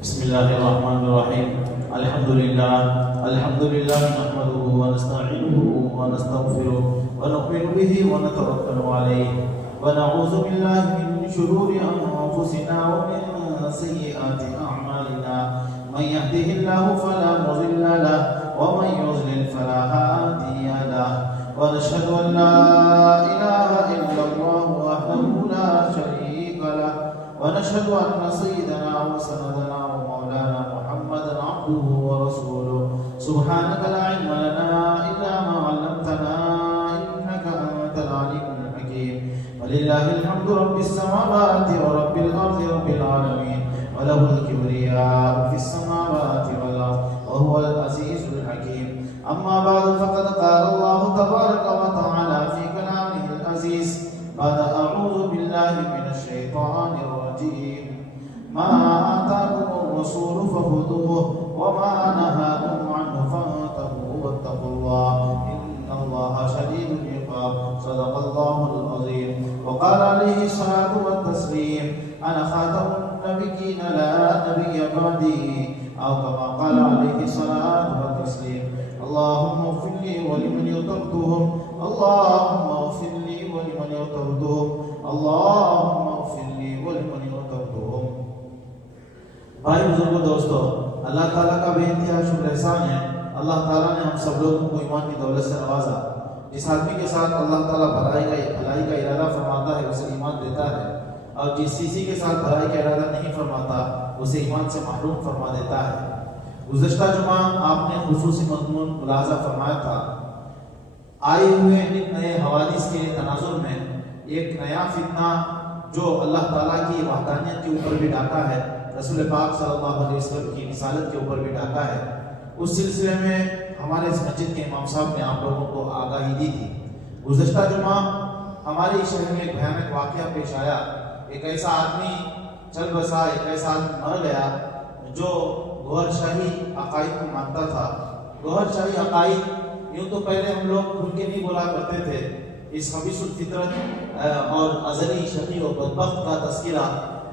بسم الله الرحمن الرحيم. الحمد لله نحمده ونستعينه ونستغفره ونؤمن به ونتوكل عليه ونعوذ بالله من شرور أنفسنا ومن سيئات أعمالنا. من يهده الله فلا مضل له ومن يضلل فلا هادي له. ونشهد أن لا إله إلا الله وحده لا شريك له. ونشهد أن سيدنا وسندنا ومولانا محمدا عبده ورسوله. سبحانك لا علم لنا إلا ما علمتنا إنك أنت العليم الحكيم. ولله الحمد رب السماوات ورب الأرض رب العالمين. وله الكبرياء في السماوات والأرض وهو العزيز الحكيم. أما بعد فقد قال الله تبارك وتعالى في كلامه العزيز بعد أعوذ بالله من الشيطان الرجيم. ما آتاكم الرسول فخذوه وما نهاكم عنه فانتهوا واتقوا الله إن الله شديد العقاب. صدق الله العظيم. وقال عليه الصلاة والتسليم أنا خاتم النبيين لا نبي بعدي، أو كما قال عليه الصلاة والتسليم. اللهم اغفر لي ولمن يطردهم، اللهم اغفر لي ولمن يطردهم، اللهم اغفر لي ولمن يطردهم. بھائی بزرگوں دوستو، اللہ تعالیٰ کا بے انتہا شکر احسان ہے. اللہ تعالیٰ نے ہم سب لوگوں کو ایمان کی دولت سے نوازا. جس آدمی کے ساتھ اللہ تعالیٰ بھلائی کا ارادہ فرماتا ہے اسے ایمان دیتا ہے، اور جس کسی کے ساتھ بھلائی کا ارادہ نہیں فرماتا اسے ایمان سے محروم فرما دیتا ہے. گزشتہ جمعہ آپ نے خصوصی مضمون ملاحظہ فرمایا تھا. آئے ہوئے نئے حوادث کے تناظر میں ایک نیا فتنہ جو اللہ تعالیٰ کی وحدانیت کے اوپر بھی ڈاکا ہے، رسول پاک صلی اللہ علیہ وسلم کی رسالت کے اوپر بھی ڈاکا ہے. اس سلسلے میں ہمارے اس مسجد کے امام صاحب نے آپ لوگوں کو آگاہی دی تھی. گزشتہ جمعہ ہمارے شہر میں ایک بھیانک واقعہ پیش آیا. ایک ایسا آدمی چل بسا، ایک ایسا آدمی مر گیا جو گوھر شاہی عقائد کو مانتا تھا. گوھر شاہی عقائد یوں تو پہلے ہم لوگ کھل کے نہیں بولا کرتے تھے. اس خبیث الفطرت اور ازلی شقی و بدبخت کا تذکرہ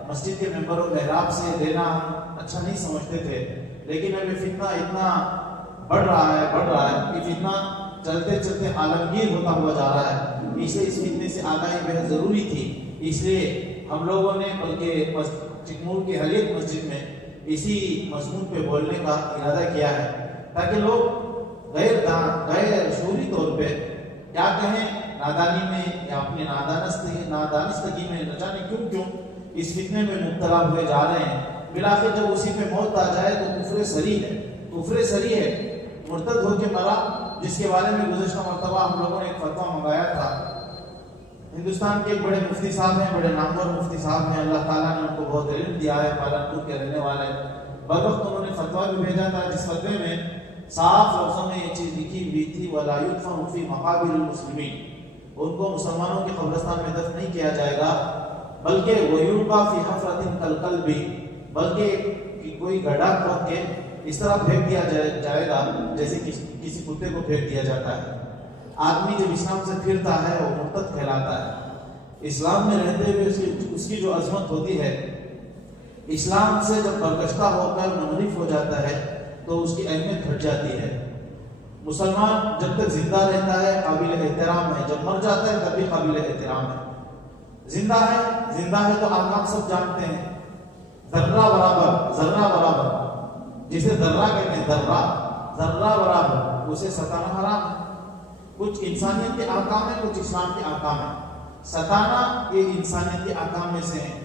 مسجد کے ممبر و محراب سے دینا ہم اچھا نہیں سمجھتے تھے. لیکن اب یہ فتنہ اتنا بڑھ رہا ہے. یہ فتنہ چلتے چلتے عالمگیر ہوتا ہوا جا رہا ہے. اس لیے اس فتنے سے آگاہی بہت ضروری تھی. اس لیے ہم لوگوں نے بلکہ چکمور کی حلیت مسجد میں اسی مضمون پہ بولنے کا ارادہ کیا ہے، تاکہ لوگ غیر شعوری طور پہ کیا کہیں، نادانی میں یا اپنی نادانستگی میں نہ جانے کیوں اس فتنے میں مبتلا ہوئے جا رہے ہیں. بلاخر جب اسی پہ موت آ جائے تو کفر سری ہے، مرتد ہو کے مرا، جس کے بارے میں گزشتہ مرتبہ ہم لوگوں نے ایک فتویٰ منگایا تھا. ہندوستان کے ایک بڑے مفتی صاحب ہیں، بڑے نامور مفتی صاحب ہیں. اللہ تعالیٰ نے ان کو بہت علم دیا ہے، پالنپور کے رہنے والے. بروقت انہوں نے فتویٰ بھی بھیجا تھا، جس فتوے میں صاف لفظوں میں یہ چیز لکھی ہوئی تھی وَلَا يُدْفَنُ فِي مَقَابِرِ الْمُسْلِمِينَ. ان کو مسلمانوں کے قبرستان میں دفن نہیں کیا جائے گا، بلکہ وَيُلْقَى فِي حَفْرَةٍ كَالْقَلْبِ، بلکہ کوئی گڈھا کھود کے اس طرح پھینک دیا جائے گا جیسے کسی کتے کو پھینک دیا جاتا ہے. آدمی جب اسلام سے پھرتا ہے وہ مرتد کہلاتا ہے. اسلام میں رہتے ہوئے اس کی جو عظمت ہوتی ہے، اسلام سے جب برگشتہ ہو کر منحرف ہو جاتا ہے تو اس کی اہمیت گھٹ جاتی ہے. مسلمان جب تک زندہ رہتا ہے قابل احترام ہے، جب مر جاتا ہے تب بھی قابل احترام ہے. زندہ ہے تو آکام سب جانتے ہیں. ذرہ برابر جسے ذرہ کہتے ہیں، ذرہ برابر اسے ستانا حرام ہے. کچھ انسانیت کے احکام ہیں، کچھ اسلام کے احکام ہیں. ستانا یہ انسانیت کے احکام میں سے ہیں.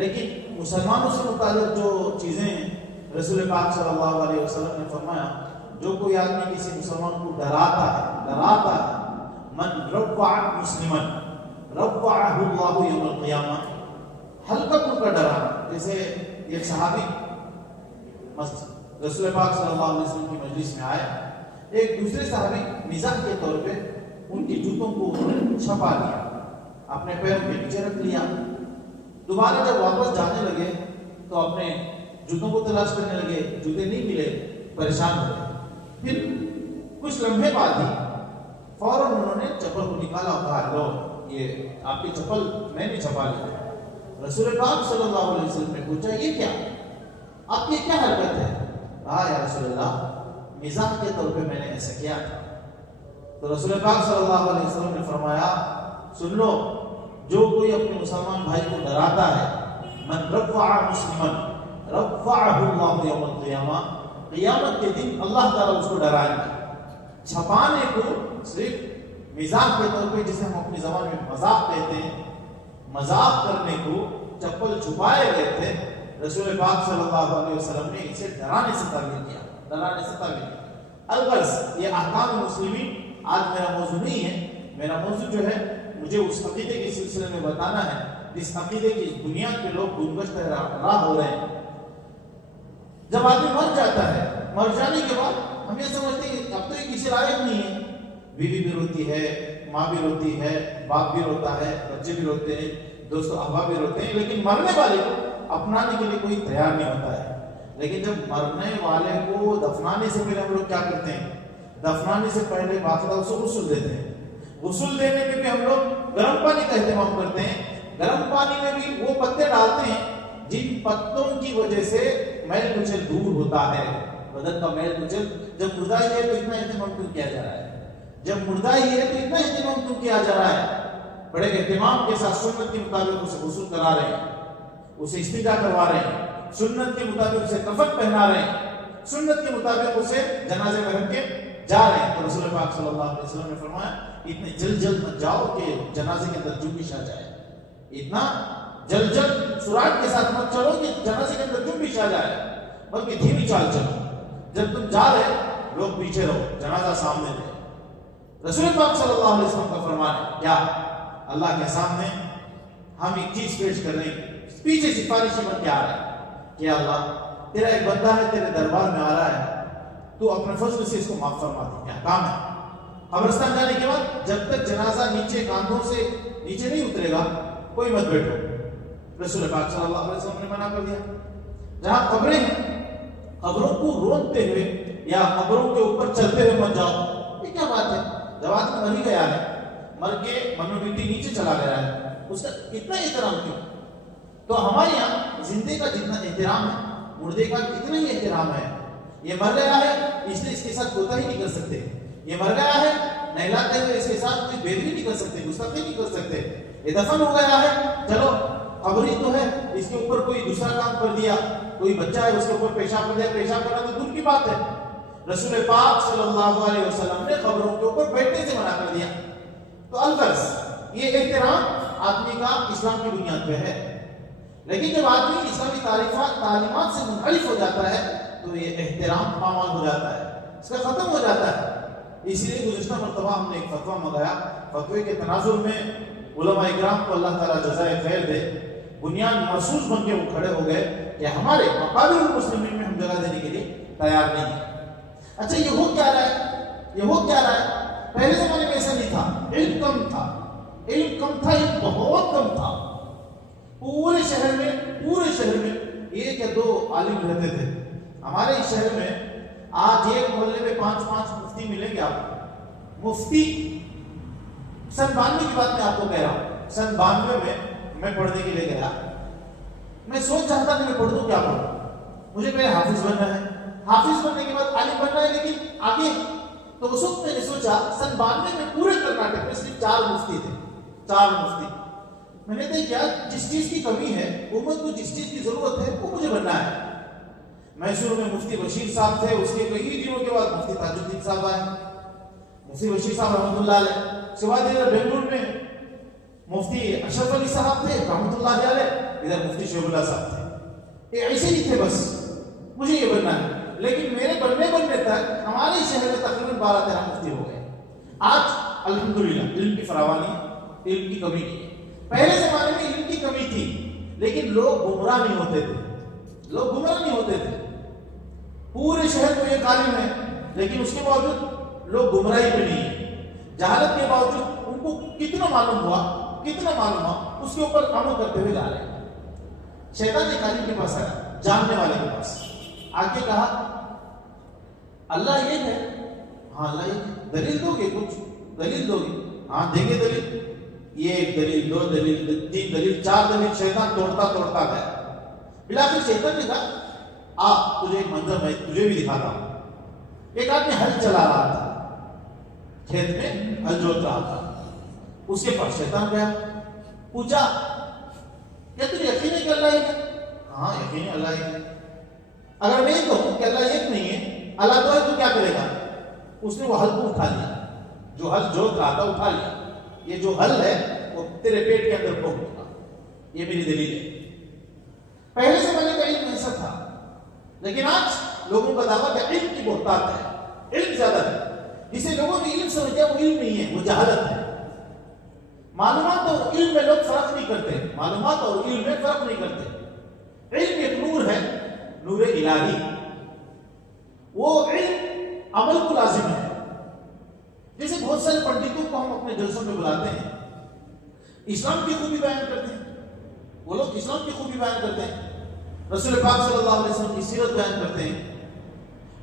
لیکن مسلمانوں سے متعلق جو چیزیں رسول پاک صلی اللہ علیہ وسلم نے فرمایا، جو کوئی آدمی کسی مسلمان کو ڈراتا ہے، من رفع مسلما رفعہ اللہ یوم القیامہ، ہلکا پھلکا ڈرانا. جیسے ایک صحابی رسول پاک صلی اللہ علیہ وسلم کی مجلس میں آئے، ایک دوسرے صحابی مزاح کے طور پہ ان کی جوتوں کو انہوں نے چھپا لیا، اپنے پیروں کے نیچے رکھ لیا. دوبارہ جب واپس جانے لگے تو اپنے جوتوں کو تلاش کرنے لگے، جوتے نہیں ملے، پریشان ہو گئے. پھر کچھ لمحے بعد ہی فوراً انہوں نے چپل کو نکالا اور کہا، لو یہ آپ کی چپل میں نے چھپا لی. رسول پاک صلی اللہ علیہ وسلم نے پوچھا یہ کیا؟ آپ کی کیا حرکت ہے؟ کہا یا رسول اللہ مزاح کے طور پہ میں نے ایسا کیا تھا۔ تو رسول پاک صلی اللہ علیہ وسلم نے فرمایا سن لو، جو کوئی اپنے مسلمان بھائی کو ڈراتا ہے، من رفع مسلمن رفعہ اللہ یوم القیامہ، قیامت کے دن اللہ تعالیٰ اس کو ڈرائے گا۔ چھپانے کو صرف مزاح کے طور پہ، جسے ہم اپنی زبان میں مذاق کہتے ہیں، مذاق کرنے کو چپل چھپائے گئے تھے، رسول پاک صلی اللہ علیہ وسلم نے اسے ڈرانے سے تعبیر کیا، ڈرانے سے تعبیر کیا۔ الغرض یہ احکام مسلمین آج میرا موضوع نہیں ہے، میرا موضوع جو ہے مجھے اس عقیدے کے سلسلے میں بتانا ہے جس عقیدے کی بنیاد پہ لوگ گمگشتہ راہ ہو رہے ہیں۔ جب آدمی مر جاتا ہے، مر جانے کے بعد ہم یہ سمجھتے ہیں کہ اب تو یہ کسی لائق نہیں ہے، بیوی بھی روتی ہے، ماں بھی روتی ہے، باپ بھی روتا ہے، بچے بھی روتے ہیں، دوست و احباب بھی روتے ہیں، لیکن مرنے والے کو اپنانے کے لیے کوئی تیار نہیں ہوتا ہے۔ لیکن جب مرنے والے کو دفنانے سے پہلے ہم لوگ کیا کرتے ہیں؟ دفنانے سے پہلے باقاعدہ اسے غسل دیتے ہیں۔ غسل دینے میں بھی ہم لوگ گرم پانی کا اہتمام کرتے ہیں۔ گرم پانی میں بھی وہ پتے ڈالتے ہیں جن پتوں کی وجہ سے میل کچل دور ہوتا ہے، بدن کا میل کچل۔ جب مردہ ہی ہے تو اتنا اہتمام کیوں کیا جا رہا ہے؟ جب مردہ ہی ہے تو اتنا اہتمام کیوں کیا جا رہا ہے؟ بڑے اہتمام کے ساتھ سنت کے مطابق اسے غسل کرا رہے ہیں، اسے استنجا کروا رہے ہیں، سنت کے مطابق اسے کفن پہنا رہے ہیں، سنت کے مطابق اسے جنازے میں رکھ کے جا رہے ہیں۔ تو رسول پاک صلی اللہ علیہ وسلم نے فرمایا اتنے جلد مت جاؤ کہ جنازے کے اندر جنبش آ جائے، اتنا جلد سرعت کے ساتھ مت چلو کہ جنازے کے اندر جنبش آ جائے، بلکہ دھیمی چال چلو۔ جب تم جا رہے لوگ پیچھے رہو، جنازہ سامنے رہے۔ رسول پاک صلی اللہ علیہ وسلم کا فرمان ہے کیا اللہ کے سامنے ہم ایک چیز پیش کر رہے ہیں، پیچھے سفارشی بن کے آ رہے ہیں کہ اللہ تیرا ایک بندہ ہے تیرے دربار میں آ رہا ہے، تو اپنے فضل سے اس کو معاف فرما دے، کیا کام ہے؟ قبرستان جانے کے بعد جب تک جنازہ نیچے کاندھوں سے نیچے نہیں اترے گا کوئی مت بیٹھو۔ رسول پاک صلی اللہ علیہ وسلم نے منع کر دیا۔ جہاں قبریں ہیں قبروں کو رونتے ہوئے یا قبروں کے اوپر چلتے ہوئے مت جاؤ، یہ کیا بات ہے؟ جب آدمی مر ہی گیا ہے، مر کے منو مٹی نیچے چلا گیا ہے، اس کا اتنا احترام کیوں؟ تو ہمارے یہاں زندے کا جتنا احترام ہے مردے کا اتنا ہی احترام ہے۔ یہ مر گیا ہے اس لیے اس کے ساتھ کوتا ہی نہیں کر سکتے، یہ مر گیا ہے نہلاتے ہوئے اس کے ساتھ کوئی بےدبی نہیں کر سکتے، گستاخی نہیں کر سکتے۔ یہ دفن ہو گیا ہے، چلو قبری تو ہے، اس کے اوپر کوئی دوسرا کام کر دیا، کوئی بچہ ہے اس کے اوپر پیشاب کر دیا، پیشاب کرنا تو دور کی بات ہے۔ رسول پاک صلی اللہ علیہ وسلم نے قبروں کے اوپر بیٹھنے سے منع کر دیا۔ تو الغرض یہ احترام آدمی کا اسلام کی بنیاد پہ ہے، لیکن جب آدمی اسلامی تعلیمات سے منحرف ہو جاتا ہے تو یہ احترام پامال ہو جاتا ہے، اس کا ختم ہو جاتا ہے۔ اسی لیے گزشتہ مرتبہ ہم نے ایک فتویٰ منگایا، فتوے کے تناظر میں علماء اکرام کو اللہ تعالیٰ جزائے خیر دے، بنیاد مرصوص بن کے وہ کھڑے ہو گئے کہ ہمارے مقابل المسلمین میں ہم جگہ دینے کے لیے تیار نہیں ہیں۔ اچھا یہ ہو کیا رہا ہے؟ یہ ہو کیا رہا ہے؟ پہلے زمانے میں ایسا نہیں تھا، علم کم تھا، علم کم تھا، علم بہت کم تھا۔ پورے شہر میں ایک یا دو عالم رہتے تھے۔ ہمارے اس شہر میں آج ایک محلے میں 5 مفتی ملیں گے آپ کو۔ مفتی سن 92 کی بات میں آپ کو کہہ رہا ہوں، سن 92 میں پڑھنے کے لیے گیا، میں سوچ چاہتا کہ میں پڑھ دوں، کیا پڑھوں؟ مجھے پہلے حافظ بننا ہے، حافظ بننے کے بعد عالم بننا ہے، لیکن آگے تو اس وقت میں نے سوچا سن 92 میں پورے کرناٹک میں صرف 4 مفتی تھے، 4 مفتی۔ میں نے دیکھا جس چیز کی کمی ہے، امت کو جس چیز کی ضرورت ہے وہ مجھے بننا ہے۔ میسور میں مفتی بشیر صاحب تھے، اس کے کئی دنوں کے بعد مفتی تاج الدین صاحب آئے، مفتی بشیر صاحب رحمۃ اللہ علیہ۔ سوائے ادھر بنگلور میں مفتی اشرف علی صاحب تھے رحمۃ اللہ علیہ، ادھر مفتی شعیب اللہ صاحب تھے۔ یہ ایسے ہی تھے، بس مجھے یہ بننا ہے۔ لیکن میرے بننے تک ہمارے شہر میں تقریباً 12-13 مفتی ہو گئے۔ آج الحمدللہ علم کی فراوانی، علم کی کمی نہیں ہے۔ پہلے زمانے میں علم کی کمی تھی، لیکن لوگ گمراہ نہیں ہوتے تھے، پورے شہر کو یہ عالم ہے، لیکن اس کے باوجود لوگ گمراہی پہ نہیں ہیں۔ جہالت کے باوجود ان کو کتنا معلوم ہوا اس کے اوپر عمل کرتے ہوئے جا رہے ہیں۔ شیطان ایک عالم کے پاس آیا، جاننے والے کے پاس آ کے کہا اللہ یہ ہے، ہاں اللہ یہ ہے، دلیل دو گے؟ کچھ دلیل دو گے؟ ہاں دیں گے دلیل۔ یہ ایک دلیل، 2 دلیل، 3 دلیل، 4 دلیل، شیطان توڑتا گیا۔ بلاخر شیطان نے کہا تجھے ایک منظر میں تجھے بھی دکھاتا ہوں. ایک آدمی ہل چلا رہا تھا, کھیت میں ہل جوت رہا تھا. اس کے پاس شیطان گیا, پوچھا کیا تجھے یقین ہے کہ اللہ ایک ہے؟ ہاں یقین ہے اللہ ایک ہے. اگر میں یہ کہوں کہ اللہ ایک نہیں ہے, اللہ تو ہے, تو کیا کرے گا؟ اس نے وہ ہل کو اٹھا لیا, جو ہل جوت رہا تھا اٹھا لیا. یہ جو ہل ہے وہ تیرے پیٹ کے اندر ٹھوک دوں گا. یہ میری دلیل ہے. پہلے سے میں نے کہیں ایسا تھا, لیکن آج لوگوں کا دعویٰ کہ علم کی بہتات ہے, علم زیادہ ہے. جسے لوگوں نے علم سمجھا وہ علم نہیں ہے, وہ جہالت ہے. معلومات اور علم میں لوگ فرق نہیں کرتے, معلومات اور علم میں فرق نہیں کرتے. علم ایک نور ہے, نور الہی. وہ علم عمل کو لازم ہے. جیسے بہت سارے پنڈتوں کو ہم اپنے جلسوں میں بلاتے ہیں, اسلام کی خوبی بیان کرتے ہیں. وہ لوگ اسلام کی خوبی بیان کرتے ہیں, رسول پاک صلی اللہ علیہ وسلم کی سیرت بیان کرتے ہیں,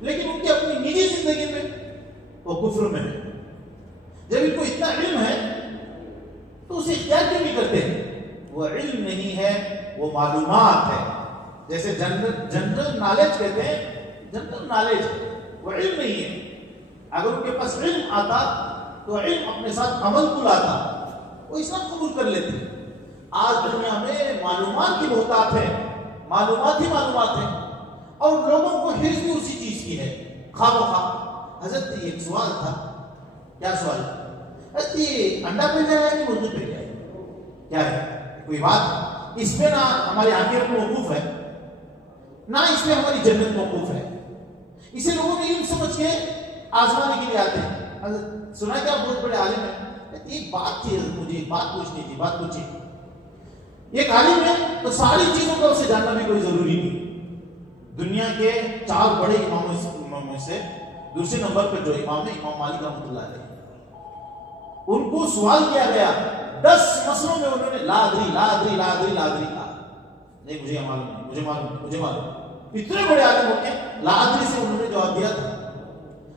لیکن ان کی اپنی نجی زندگی میں وہ کفر میں ہے. جب ان کو اتنا علم ہے تو اسے اختیار کیوں نہیں کرتے؟ وہ علم نہیں ہے, وہ معلومات ہے. جیسے جنرل نالج کہتے ہیں, جنرل نالج, وہ علم نہیں ہے. اگر ان کے پاس علم آتا تو علم اپنے ساتھ عمل کو لاتا, وہ اسلام قبول کر لیتے. آج دنیا میں معلومات کی بہتات ہے, معلومات ہی معلومات ہے, اور لوگوں کو حرص بھی اسی چیز کی ہے, خواہ مخواہ. حضرت ایک سوال تھا. کیا سوال؟ یہ انڈا پہ جائے کہ مرغی پہ جائے, کیا ہے کوئی بات؟ اس پہ نہ ہماری آخرت موقوف ہے, نہ اس پہ ہماری جنت موقوف ہے. اسے لوگوں نے علم سمجھ کے آزمانے کے لیے آتے ہیں. سنا کہ آپ بہت بڑے عالم ہیں, ایک بات تھی, مجھے ایک بات پوچھنی تھی, بات پوچھی. ایک عالم ہے تو ساری چیزوں کا اسے جاننا بھی کوئی ضروری نہیں. دنیا کے 4 بڑے اماموں میں سے دوسرے نمبر پر جو امام ہے, امام مالک رحمۃ اللہ علیہ, ان کو سوال کیا گیا 10 مسئلوں میں, انہوں نے لا ادری لا ادری لا ادری لا ادری کہا. نہیں مجھے معلوم نہیں, مجھے معلوم, مجھے معلوم. اتنے بڑے عالم ہو کے لا ادری سے انہوں نے جواب دیا تھا.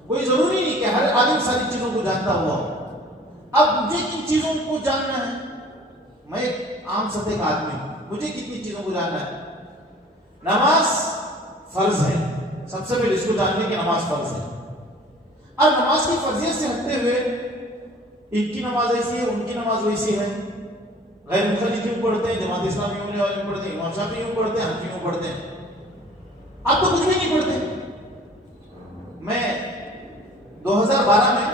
کوئی ضروری نہیں کہ ہر عالم ساری چیزوں کو جانتا ہوا ہو. اب مجھے کن چیزوں کو جاننا ہے؟ میں ایک عام سطح کا آدمی ہوں, مجھے کتنی چیزوں کو جاننا ہے؟ نماز فرض ہے, سب سے پہلے اس کو جاننے کی نماز فرض ہے. اور نماز کی فرضیت سے ہٹتے ہوئے ان کی نماز ایسی ہے, ان کی نماز ویسی ہے. غیر مخلص یوں پڑھتے ہیں, جماعت اسلامی والے یوں پڑھتے ہیں, امام شافعی یوں پڑھتے ہیں, حنفی یوں پڑھتے ہیں. آپ تو کچھ بھی نہیں پڑھتے. میں 2012 میں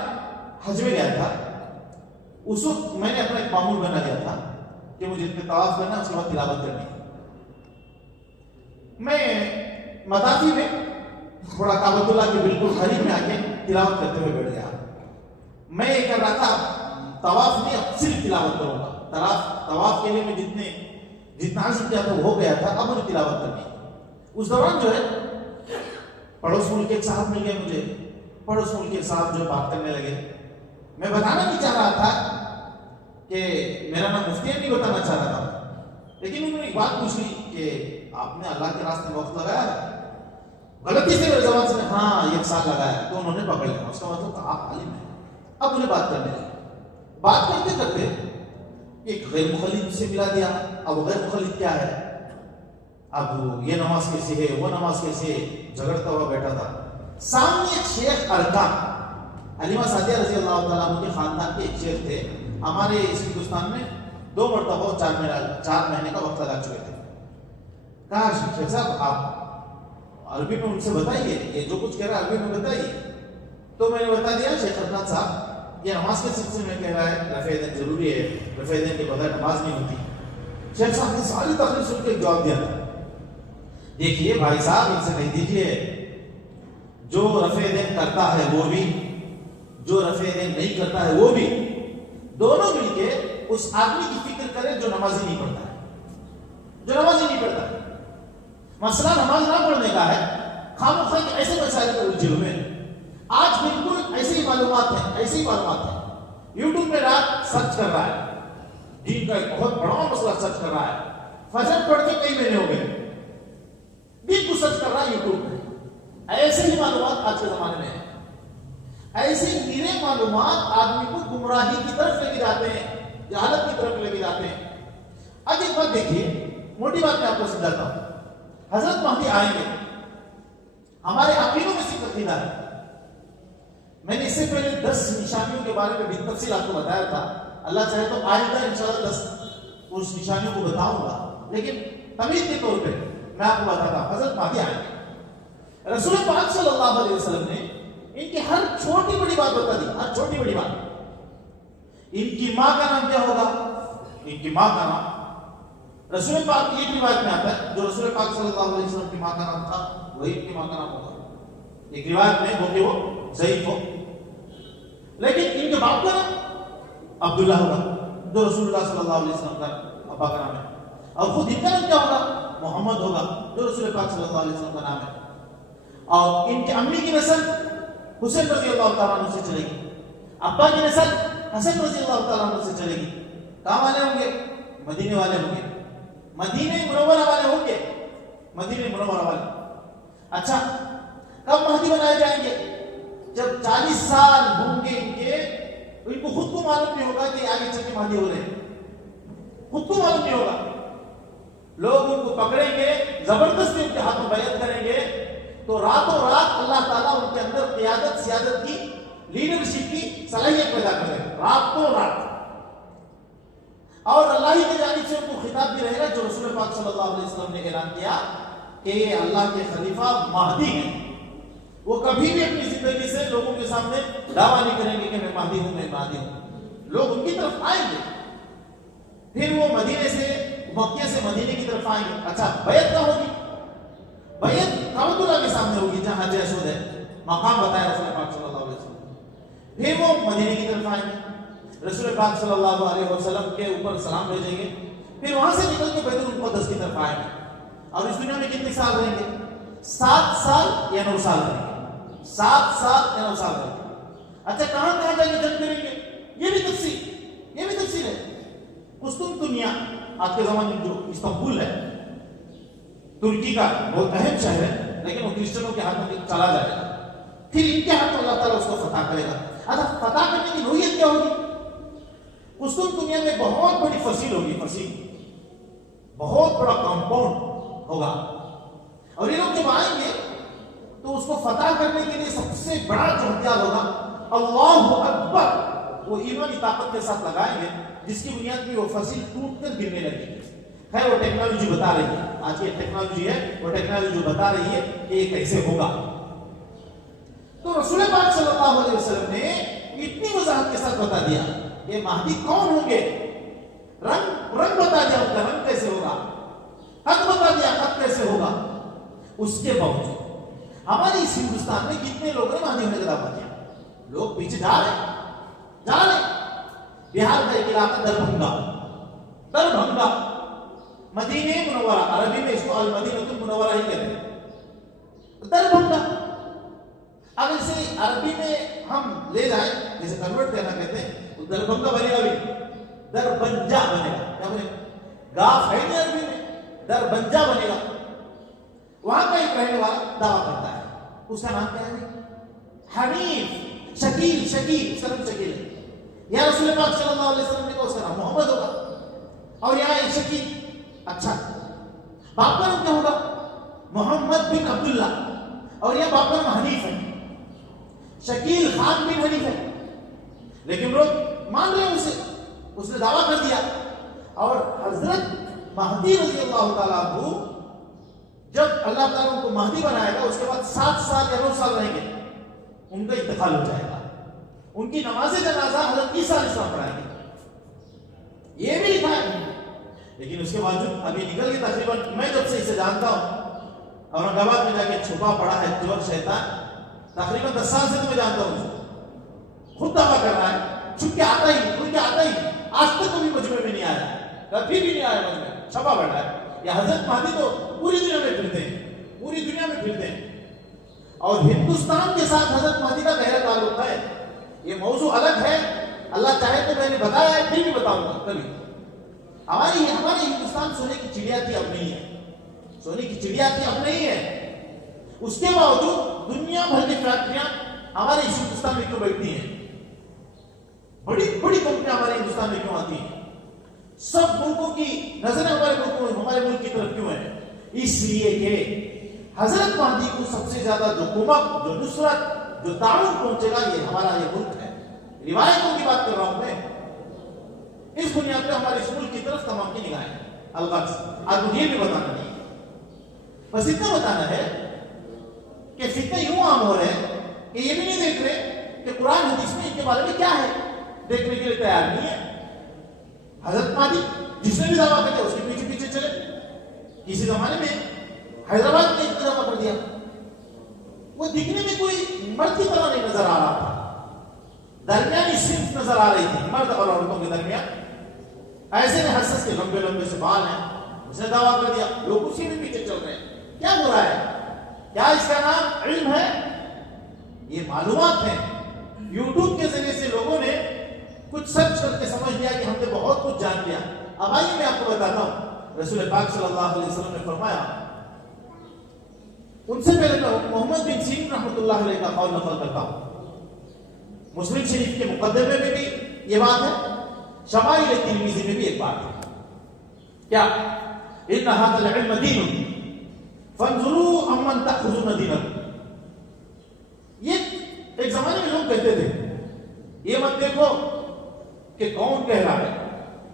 حج میں گیا تھا. اس وقت میں نے اپنا ایک معمول بنا لیا تھا کہ مجھے اتنے طواف کرنا, اس کے بعد تلاوت کرنی. میں مطافی میں تھوڑا کعبۃ اللہ کے بالکل قریب میں آ کے تلاوت کرتے ہوئے بیٹھ گیا. میں یہ کر رہا تھا, طواف نہیں, اب صرف تلاوت کروں گا. طواف کے لیے میں جتنا عزم کیا تھا وہ ہو گیا تھا, اب مجھے تلاوت کرنی. اس دوران جو ہے پڑوس ملک کے ایک صاحب مل گئے مجھے. پڑوس ملک کے صاحب جو بات کرنے لگے. میں بتانا نہیں چاہ رہا تھا کہ میرا نام مفتی نہیں بتانا چاہ رہا تھا, لیکن انہوں نے ایک بات پوچھ لی کہ آپ نے اللہ کے راستے میں وقت لگایا؟ غلطی سے میرے زبان سے ہاں 1 سال لگایا. تو انہوں نے پکڑ لیا. اس کا مطلب آپ عالم ہیں. اب انہیں بات کرنے لگے. بات کرتے کرتے ایک غیر مخلص سے ملا دیا. اب غیر مخلص کیا ہے, اب یہ نماز کیسی ہے, وہ نماز کیسی ہے, جھگڑتا ہوا بیٹھا تھا. سامنے ایک شیخ ارکان علیمہ سعدیہ رضی اللہ تعالیٰ عنہ کے خاندان کے ایک شیخ تھے. ہمارے اس ہندوستان میں 2 مرتبہ 4 مہینے کا وقت لگا چکے تھے. کہا شیخ صاحب آپ عربی میں ان سے بتائیے, یہ جو کچھ کہہ رہا ہے عربی میں بتائیے. تو میں نے بتا دیا شیخ ارکان صاحب یہ نماز کے سلسلے میں کہہ رہا ہے رفع دین ضروری ہے, رفع دین کے بغیر نماز نہیں ہوتی. شیخ صاحب نے ساری تقریر سن کے جواب دیا تھا, دیکھیے بھائی صاحب ان سے کہہ دیجیے جو رفع دین کرتا ہے وہ بھی, جو رفع دین نہیں کرتا ہے وہ بھی, دونوں مل کے اس آدمی کی فکر کرے جو نماز ہی نہیں پڑھتا ہے, جو نماز ہی نہیں پڑھتا ہے. مسئلہ نماز نہ پڑھنے کا ہے, خامخواہ ایسے مسائل پر الجھے ہوئے ہیں. آج بالکل ایسی ہی معلومات ہیں, ایسی ہی معلومات ہیں. یوٹیوب پہ رات سرچ کر رہا ہے, دین کا ایک بہت بڑا مسئلہ سرچ کر رہا ہے, فجر پڑھ کے کئی مہینے ہو گئے, دین کو سرچ کر رہا ہے یوٹیوب پہ. ایسے ہی معلومات آج کے زمانے میں ہیں. ایسے میرے معلومات آدمی کو گمراہی کی طرف لے کے جاتے ہیں, جہالت کی طرف لے کے جاتے ہیں. اب ایک بات دیکھیے, موٹی بات میں آپ کو سمجھاتا ہوں. حضرت مہدی آئیں گے, ہمارے عقیدوں میں سے عقیدہ ہے. میں نے اس سے پہلے 10 نشانیوں کے بارے میں بھی تفصیل آپ کو بتایا تھا. اللہ چاہے تو آئندہ انشاءاللہ 10 اس نشانیوں کو بتاؤں گا، لیکن تمہید کے طور پہ میں آپ کو بتاتا ہوں. حضرت مہدی آئیں گے. رسول پاک صلی اللہ علیہ وسلم نے ان کی ہر چھوٹی بڑی بات بتا دی، ہر چھوٹی بڑی بات. ان کی ماں کا نام کیا ہوگا؟ ان کی ماں کا نام رسول پاک کی ایک روایت میں آتا ہے جو رسول پاک صلی اللہ علیہ وسلم کی ماں کا نام تھا وہی ان کی ماں کا نام ہوگا. ایک روایت میں وہ کہ وہ ضعیف ہو، لیکن ان کے باپ کا نام عبداللہ ہوگا جو رسول اللہ صلی اللہ علیہ وسلم کا ابا کا نام ہے. اور خود ان کا نام کیا ہوگا؟ محمد ہوگا جو رسول پاک صلی اللہ علیہ وسلم کا نام ہے. اور ان کی امی کی نسل حسین رضی اللہ تعالیٰ عنہ سے چلے گی. ابا کی نسل حسن رضی اللہ تعالیٰ عنہ سے چلے گی. کہاں والے ہوں گے؟ مدینے والے ہوں گے، مدینے منورہ والے ہوں گے، مدینے منورہ والے. اچھا، کب مہدی بنائے جائیں گے؟ جب 40 سال ہوں گے ان کے. ان کو خود کو معلوم نہیں ہوگا کہ آگے چل کے مہدی ہو رہے ہیں، خود کو معلوم نہیں ہوگا. لوگ ان کو پکڑیں گے، زبردستی ان کے ہاتھوں بیعت کریں گے، تو راتوں رات اللہ تعالیٰ ان کے اندر قیادت سیادت کی، لیڈرشپ کی صلاحیت پیدا کرے راتوں رات. اور اللہ ہی کی جانب سے ان کو خطاب بھی رہے گا جو رسول پاک صلی اللہ علیہ وسلم نے اعلان کیا کہ یہ اللہ کے خلیفہ مہدی ہیں. وہ کبھی بھی اپنی زندگی سے لوگوں کے سامنے دعویٰ نہیں کریں گے کہ میں مہدی ہوں، میں مہدی ہوں. لوگ ان کی طرف آئیں گے، پھر وہ مدینے سے مکے سے مدینے کی طرف آئیں گے. اچھا، بیعت کہاں ہوگی؟ بیعت کعبۃ اللہ کے سامنے ہوگی جہاں حج اسود ہے، مقام بتایا رسول پاک صلی اللہ علیہ وسلم. پھر وہ مدینے کی طرف آئیں گے، رسول پاک صلی اللہ علیہ وسلم کے اوپر سلام بھیجیں گے. پھر وہاں سے نکل کے بیت المقدس کی طرف آئیں گے. اور اس دنیا میں کتنے سال رہیں گے؟ 7 سال یا 9 سال رہیں گے. 7 سال یا 9 سال رہیں گے. اچھا، کہاں کہاں جا کے جنگ کریں گے؟ یہ بھی تفصیل ہے. قسطنطنیہ آج کے زمانے میں جو استنبول ہے، ترکی کا بہت اہم شہر ہے، لیکن وہ کرسچنوں کے ہاتھ میں چلا جائے گا. پھر ان کے ہاتھ میں اللہ تعالیٰ اس کو فتح کرے گا. اچھا، فتح کرنے کی نوعیت کیا ہوگی؟ قسطنطنیہ میں بہت بڑی فصیل ہوگی، بہت بڑا کمپاؤنڈ ہوگا. اور یہ لوگ جب آئیں گے تو اس کو فتح کرنے کے لیے سب سے بڑا جو ہتھیار ہوگا اللہ اکبر، وہ ایمانی طاقت کے ساتھ لگائیں گے، جس کی بنیاد پہ وہ فصیل ٹوٹ کر گرنے لگے گی. خیر، وہ ٹیکنالوجی بتا رہی ہے، آج کی ٹیکنالوجی ہے، وہ ٹیکنالوجی جو بتا رہی ہے کہ یہ کیسے ہوگا. تو رسول پاک صلی اللہ علیہ وسلم نے اتنی وضاحت کے ساتھ بتا دیا کہ مہدی کون ہوں گے. رنگ بتا دیا، ان کا رنگ کیسے ہوگا، خط بتا دیا، خط کیسے ہوگا. اس کے باوجود ہمارے اس ہندوستان میں کتنے لوگوں نے مہدی ہونے کا دعویٰ کیا. لوگ پیچھے جا رہے ہیں. بہار کا ایک علاقہ دربھنگا، مدینہ منورہ، عربی میں اس کو المدینہ المنورہ ہی کہتے ہیں. دربھنگا، اگر اسے عربی میں ہم لے جائیں، جیسے کنورٹ کرنا کہتے ہیں، تو دربھنگا بنے گا بھی دربنجا بنے گا. کیا بنے گا؟ گاف ہے نہیں عربی میں، دربنجا بنے گا. وہاں کا ایک رہنے والا دعویٰ کرتا ہے، اس کا نام کیا ہے؟ حنیف، شکیل، اس کا نام شکیل ہے. یا رسول پاک صلی اللہ علیہ وسلم نے کہا اس کا نام محمد ہوگا، اور یہاں ایک شکیل. اچھا، باپ کا نام کیا ہوگا؟ محمد بن عبداللہ، اور یہ باپ کا نام حنیف ہے. شکیل خان بن حنیف ہے. لیکن لوگ مان رہے ہیں اسے، اس نے دعویٰ کر دیا. اور حضرت مہدی رضی اللہ تعالیٰ عنہ جب اللہ تعالیٰ کو مہدی بنائے گا، اس کے بعد 7 سال یا 9 سال رہیں گے، ان کا انتقال ہو جائے گا. ان کی نماز جنازہ حضرت عیسیٰ علیہ السلام پڑھائیں گے. یہ بھی لکھا ہے. لیکن اس کے باوجود ابھی نکل کے تقریباً میں جب سے اسے جانتا ہوں، اورنگ آباد میں جا کے چھپا پڑا ہے جو شیطان، تقریباً 10 سال سے تو میں جانتا ہوں. خود دعویٰ کر رہا ہے، چھپ کے آتا ہی آج تک کبھی مجمع میں نہیں آیا، کبھی بھی نہیں آیا مجمع، چھپا بیٹھا ہے. یہ حضرت مہدی تو پوری دنیا میں پھرتے ہیں. اور ہندوستان کے ساتھ حضرت مہدی کا گہرا تعلق ہے. یہ موضوع الگ ہے، اللہ چاہے تو میں نے بتایا ہے، پھر بھی بتاؤں گا کبھی. ہمارے ہندوستان سونے کی چڑیا تھی، اب نہیں ہے. اس کے باوجود دنیا بھر کی فیکٹریاں ہمارے اس ہندوستان میں کیوں بیٹھتی ہیں؟ بڑی کمپنیاں ہمارے ہندوستان میں کیوں آتی ہیں؟ سب ملکوں کی نظریں ہمارے ملک کی طرف کیوں ہے؟ اس لیے کہ حضرت مہدی کو سب سے زیادہ جو کمک، جو نصرت، جو تعاون پہنچے گا یہ ہمارا یہ ملک ہے. روایتوں کی بات کر رہا ہوں میں. اس بنیاد پہ ہمارے اس ملک کی طرف تمام کی نگاہیں الغرض. آج مجھے یہ بھی بتانا نہیں، بس اتنا بتانا ہے کہ فتنے یوں عام ہو رہے ہیں کہ یہ بھی نہیں دیکھ رہے کہ قرآن حدیث میں ان کے بارے میں کیا ہے، دیکھنے کے لیے تیار نہیں ہے. حضرت مہدی جس نے بھی دعویٰ کیا اس کے پیچھے پیچھے چلے. کسی زمانے میں حیدرآباد نے انتظام کر دیا، وہ دکھنے میں کوئی مرد کی طرح نہیں نظر آ رہا تھا، درمیانی صنف نظر آ رہی تھی مرد اور عورتوں کے درمیان. ایسے میں حسس کے لمبے لمبے سے بال ہیں، اس نے دعویٰ کر دیا، لوگ اسی میں پیچھے چل رہے ہیں. کیا ہو رہا ہے؟ کیا اس کا نام علم ہے؟ یہ معلومات ہیں. یوٹیوب کے ذریعے سے لوگوں نے کچھ سرچ کر کے سمجھ لیا کہ ہم نے بہت کچھ جان لیا. اب آئیے میں آپ کو بتاتا ہوں. رسول پاک صلی اللہ علیہ وسلم نے فرمایا، ان سے پہلے میں محمد بن سیرین رحمۃ اللہ علیہ کا قول نقل کرتا ہوں. مسلم شریف کے مقدمے میں بھی یہ بات ہے، شمائل ترمذی میں بھی ایک بات ہے. کیا؟ ان هذا العلم دین فانظروا عمن تاخذون دینکم. یہ ایک زمانے میں لوگ کہتے تھے یہ مت دیکھو کہ کون کہہ رہا ہے،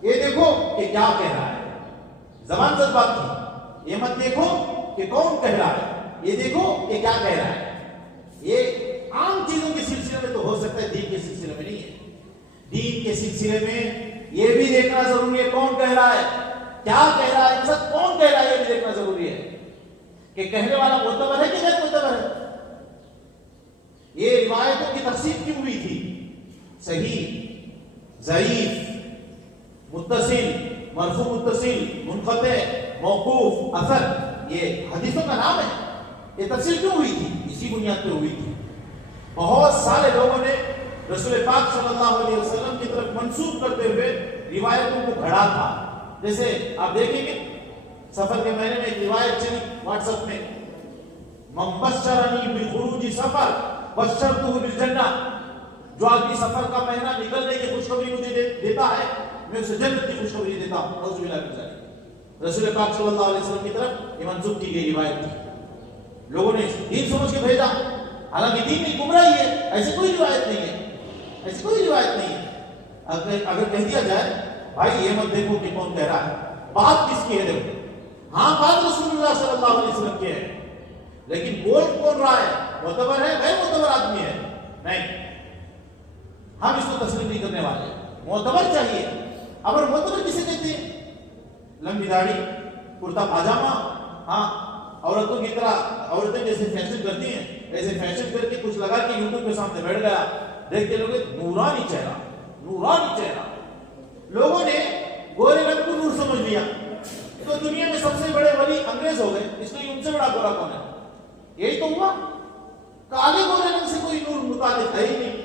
یہ دیکھو کہ کیا کہہ رہا ہے. زبان زد بات تھی. یہ مت دیکھو کہ کون کہہ رہا ہے، یہ دیکھو کہ کیا کہہ رہا ہے. یہ عام چیزوں کے سلسلے میں تو ہو سکتا ہے، دین کے سلسلے میں نہیں ہے. دین کے سلسلے میں یہ بھی دیکھنا ضروری ہے کون کہہ رہا ہے، کیا کہہ رہا ہے، سب کون کہہ رہا ہے یہ بھی دیکھنا ضروری ہے کہ کہنے والا معتبر ہے کہ غیر معتبر ہے. یہ روایتوں کی تفسیر کیوں ہوئی تھی؟ صحیح، ضعیف، متصل، مرفوع متصل، منقطع، موقوف، اثر، یہ حدیثوں کا نام ہے. یہ تفسیر کیوں ہوئی تھی؟ اسی بنیاد پہ ہوئی تھی. بہت سارے لوگوں نے رسول پاک صلی اللہ علیہ وسلم کی طرف منسوب کرتے ہوئے روایتوں کو گھڑا تھا. جیسے آپ دیکھیں گے سفر کے مہینے میں ایک روایت چلی واٹس ایپ میں، من بشرنی بخروج سفر بشرتہ بالجنہ. جو آدمی سفر کا مہینہ نکلنے کی خوشخبری مجھے دیتا ہے میں اسے جنت کی خوشخبری دیتا ہوں. نعوذ باللہ من ذلک. رسول پاک صلی اللہ علیہ وسلم کی طرف یہ منسوب کی گئی روایت تھی. لوگوں نے دین سمجھ کے بھیجا، حالانکہ دین میں گمراہی ہے. ایسی کوئی روایت نہیں ہے، ایسی کوئی روایت نہیں ہے. اگر کہہ دیا جائے بھائی یہ مت دیکھو کہ کون کہہ رہا ہے، بات کس کی ہے دیکھو. ہاں بات رسول اللہ صلی اللہ علیہ وسلم کی ہے، لیکن بول کون رہا ہے، معتبر ہے غیر معتبر آدمی ہے؟ نہیں، ہم اس کو تسلیم نہیں کرنے والے. معتبر چاہیے. اگر معتبر کسے کہتے ہیں؟ لمبی داڑھی، کرتا پاجامہ، ہاں عورتوں کی طرح عورتیں جیسے فیشن کرتی ہیں ایسے فیشن کر کے کچھ لگا کے یوٹیوب کے سامنے بیٹھ گیا. دیکھتے لوگ نورانی چہرہ، نورانی چہرہ. لوگوں نے گورے رنگ کو نور سمجھ لیا تو دنیا میں سب سے بڑے ولی انگریز ہو گئے، اس لیے ان سے بڑا گورا کون ہے؟ یہی تو ہوا. کالے گورے رنگ سے کوئی نور متعلق ہے ہی نہیں.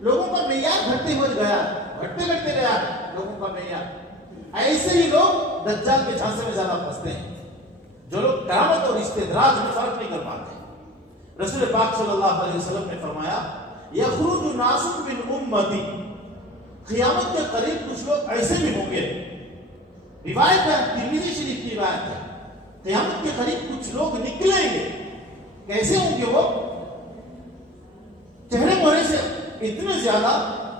لوگوں کا معیار گھٹتے ہوئے گیا، گھٹتے گھٹتے گیا لوگوں کا معیار. ایسے ہی لوگ دجال کے جھانسے میں زیادہ پھنستے ہیں، جو لوگ کرامت اور استدراج میں فرق نہیں کر پاتے. رسول پاک صلی اللہ علیہ وسلم نے فرمایا یخرج ناس من امتی، قیامت کے قریب کچھ لوگ ایسے بھی ہوں گے. روایت ہے ترمذی شریف کی روایت ہے، قیامت کے قریب کچھ لوگ نکلیں گے. کیسے ہوں گے وہ؟ چہرے مہرے سے اتنے زیادہ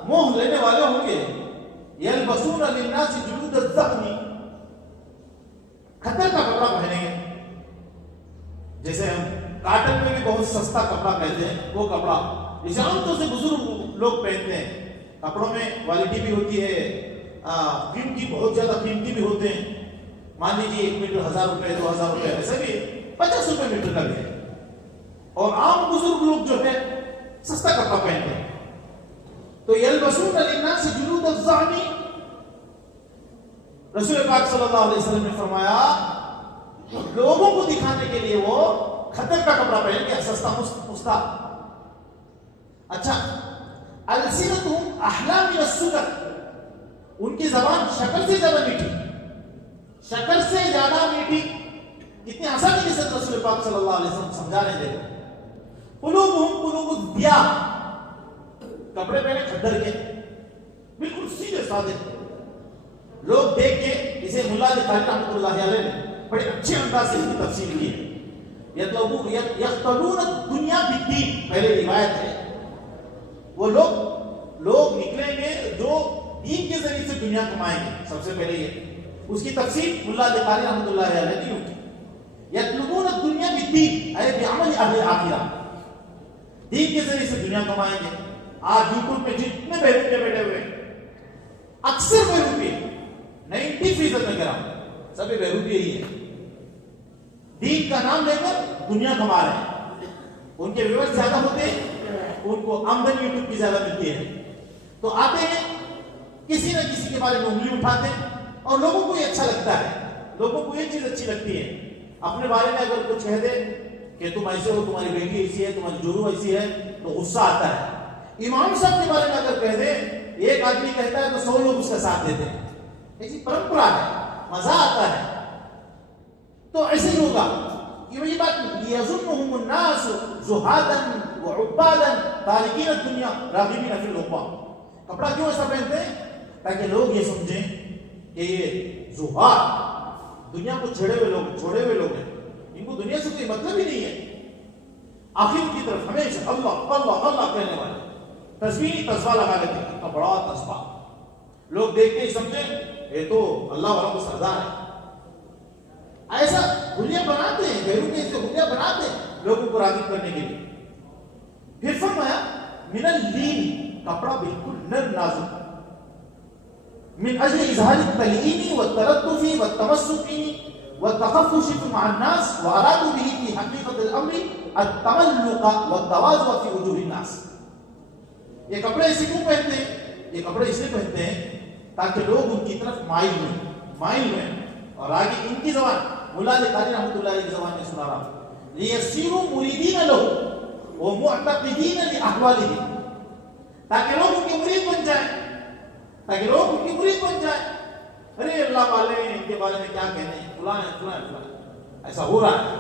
موہ لینے والے ہوں گے. یلبسون للناس جلود الذئب، کھتر کا کپڑا پہنیں گے. جیسے ہم کاٹن میں بھی بہت سستا کپڑا پہنتے ہیں، وہ کپڑا جسے عام طور سے بزرگ لوگ پہنتے ہیں. کپڑوں میں کوالٹی بھی ہوتی ہے، قیمتی، بہت زیادہ قیمتی بھی ہوتے ہیں. مان لیجیے 1 میٹر 1000 روپے 2000 روپے، ایسے بھی 50 روپے میٹر کا بھی ہے. اور عام بزرگ لوگ جو ہے سستا کپڑا پہنتے ہیں. تو یلبسون للناس جلود الذئب، رسول پاک صلی اللہ علیہ وسلم نے فرمایا لوگوں کو دکھانے کے لیے وہ کھتر کا کپڑا پہن کے سستا مستا. اچھا، السنتهم احلى من السکر، ان کی زبان شکر سے زیادہ میٹھی، شکر سے زیادہ میٹھی. کتنے آسانی کے ساتھ رسول پاک صلی اللہ علیہ وسلم سمجھا رہے تھے. قلوبهم قلوب الدیاب، کپڑے پہنے کھدر کے، بالکل سیدھے سادے. لوگ دیکھ کے اسے ملا علی قاری رحمۃ اللہ علیہ نے بڑے اچھے انداز سے اس کی تفسیر کی ہے. یختلون الدنیا بالدین، پہلے روایت ہے وہ لوگ نکلیں گے جو دین کے ذریعے سے دنیا کمائیں گے. سب سے پہلے یہ اس کی تفسیر ملا علی قاری رحمۃ اللہ علیہ نے کی. یطلبون الدنیا بالدین اے بعمل اہل آخرہ، دین کے ذریعے سے دنیا کمائیں گے. آج یوٹیوب پہ جتنے بہروپے بیٹھے ہوئے اکثر بہروپے 90% میں کہہ رہا ہوں سبھی بہروپے ہی ہے، دین کا نام لے کر دنیا کما رہے ہیں. ان کے ویورز زیادہ ہوتے ہیں، ان کو آمدنی یوٹیوب کی زیادہ ملتی ہے، تو آتے ہیں کسی نہ کسی کے بارے میں انگلی اٹھاتے ہیں اور لوگوں کو یہ اچھا لگتا ہے، لوگوں کو یہ چیز اچھی لگتی ہے. اپنے بارے میں اگر کچھ کہہ دے کہ تم ایسے ہو، تمہاری بیٹی ایسی ہے، تمہاری جورو ایسی ہے، تو غصہ آتا ہے. امام صاحب کے بارے میں اگر کہہ دے، ایک آدمی کہتا ہے تو 100 لوگ اس کا ساتھ دیتے ہیں. ایسی پرمپرا ہے، مزہ آتا ہے. تو ایسے ہی ہوگا. یہ بات یظنهم الناس زہادا وعبادا تارکین الدنیا راغبین فی العقبہ. کپڑا کیوں ایسا پہنتے ہیں؟ تاکہ لوگ یہ سمجھیں کہ یہ زہاد، دنیا کو چھوڑے ہوئے لوگ ہیں، ان کو دنیا سے کوئی مطلب ہی نہیں ہے. آخر کی طرف ہمیشہ اللہ اللہ اللہ کہنے والے، تسبیح لگا لیتے ہیں. اتنا بڑا تسبیح لوگ دیکھتے ہی سمجھیں یہ تو اللہ والا کو سردار ہے. ایسا حلیہ بناتے ہیں، بیروپے سے حلیہ بناتے ہیں لوگوں کو راغب کرنے کے لیے. پھر فرمایا من اللین، کپڑا بالکل نرم نازک، من اجل اظہار التلئین والتلطف والتمسک والتخفش مع الناس وارادوا به في حقیقت الامر التملق والتواضع في وجوه الناس. یہ کپڑے اسے کیوں پہنتے ہیں؟ یہ کپڑے اسے پہنتے ہیں تاکہ لوگ ان کی طرف مائل ہوئیں. اور آگے ان کی زبان ملا علی قاری رحمۃ اللہ علیہ کی زبان میں سنا رہا ہوں، لیسیروا مریدین لہ ومعتقدین لاحوالہ، تاکہ لوگ ان کے مرید بن جائیں، ارے اللہ والے ان کے بارے میں کیا کہنے، فلاں ایسا ہو رہا ہے.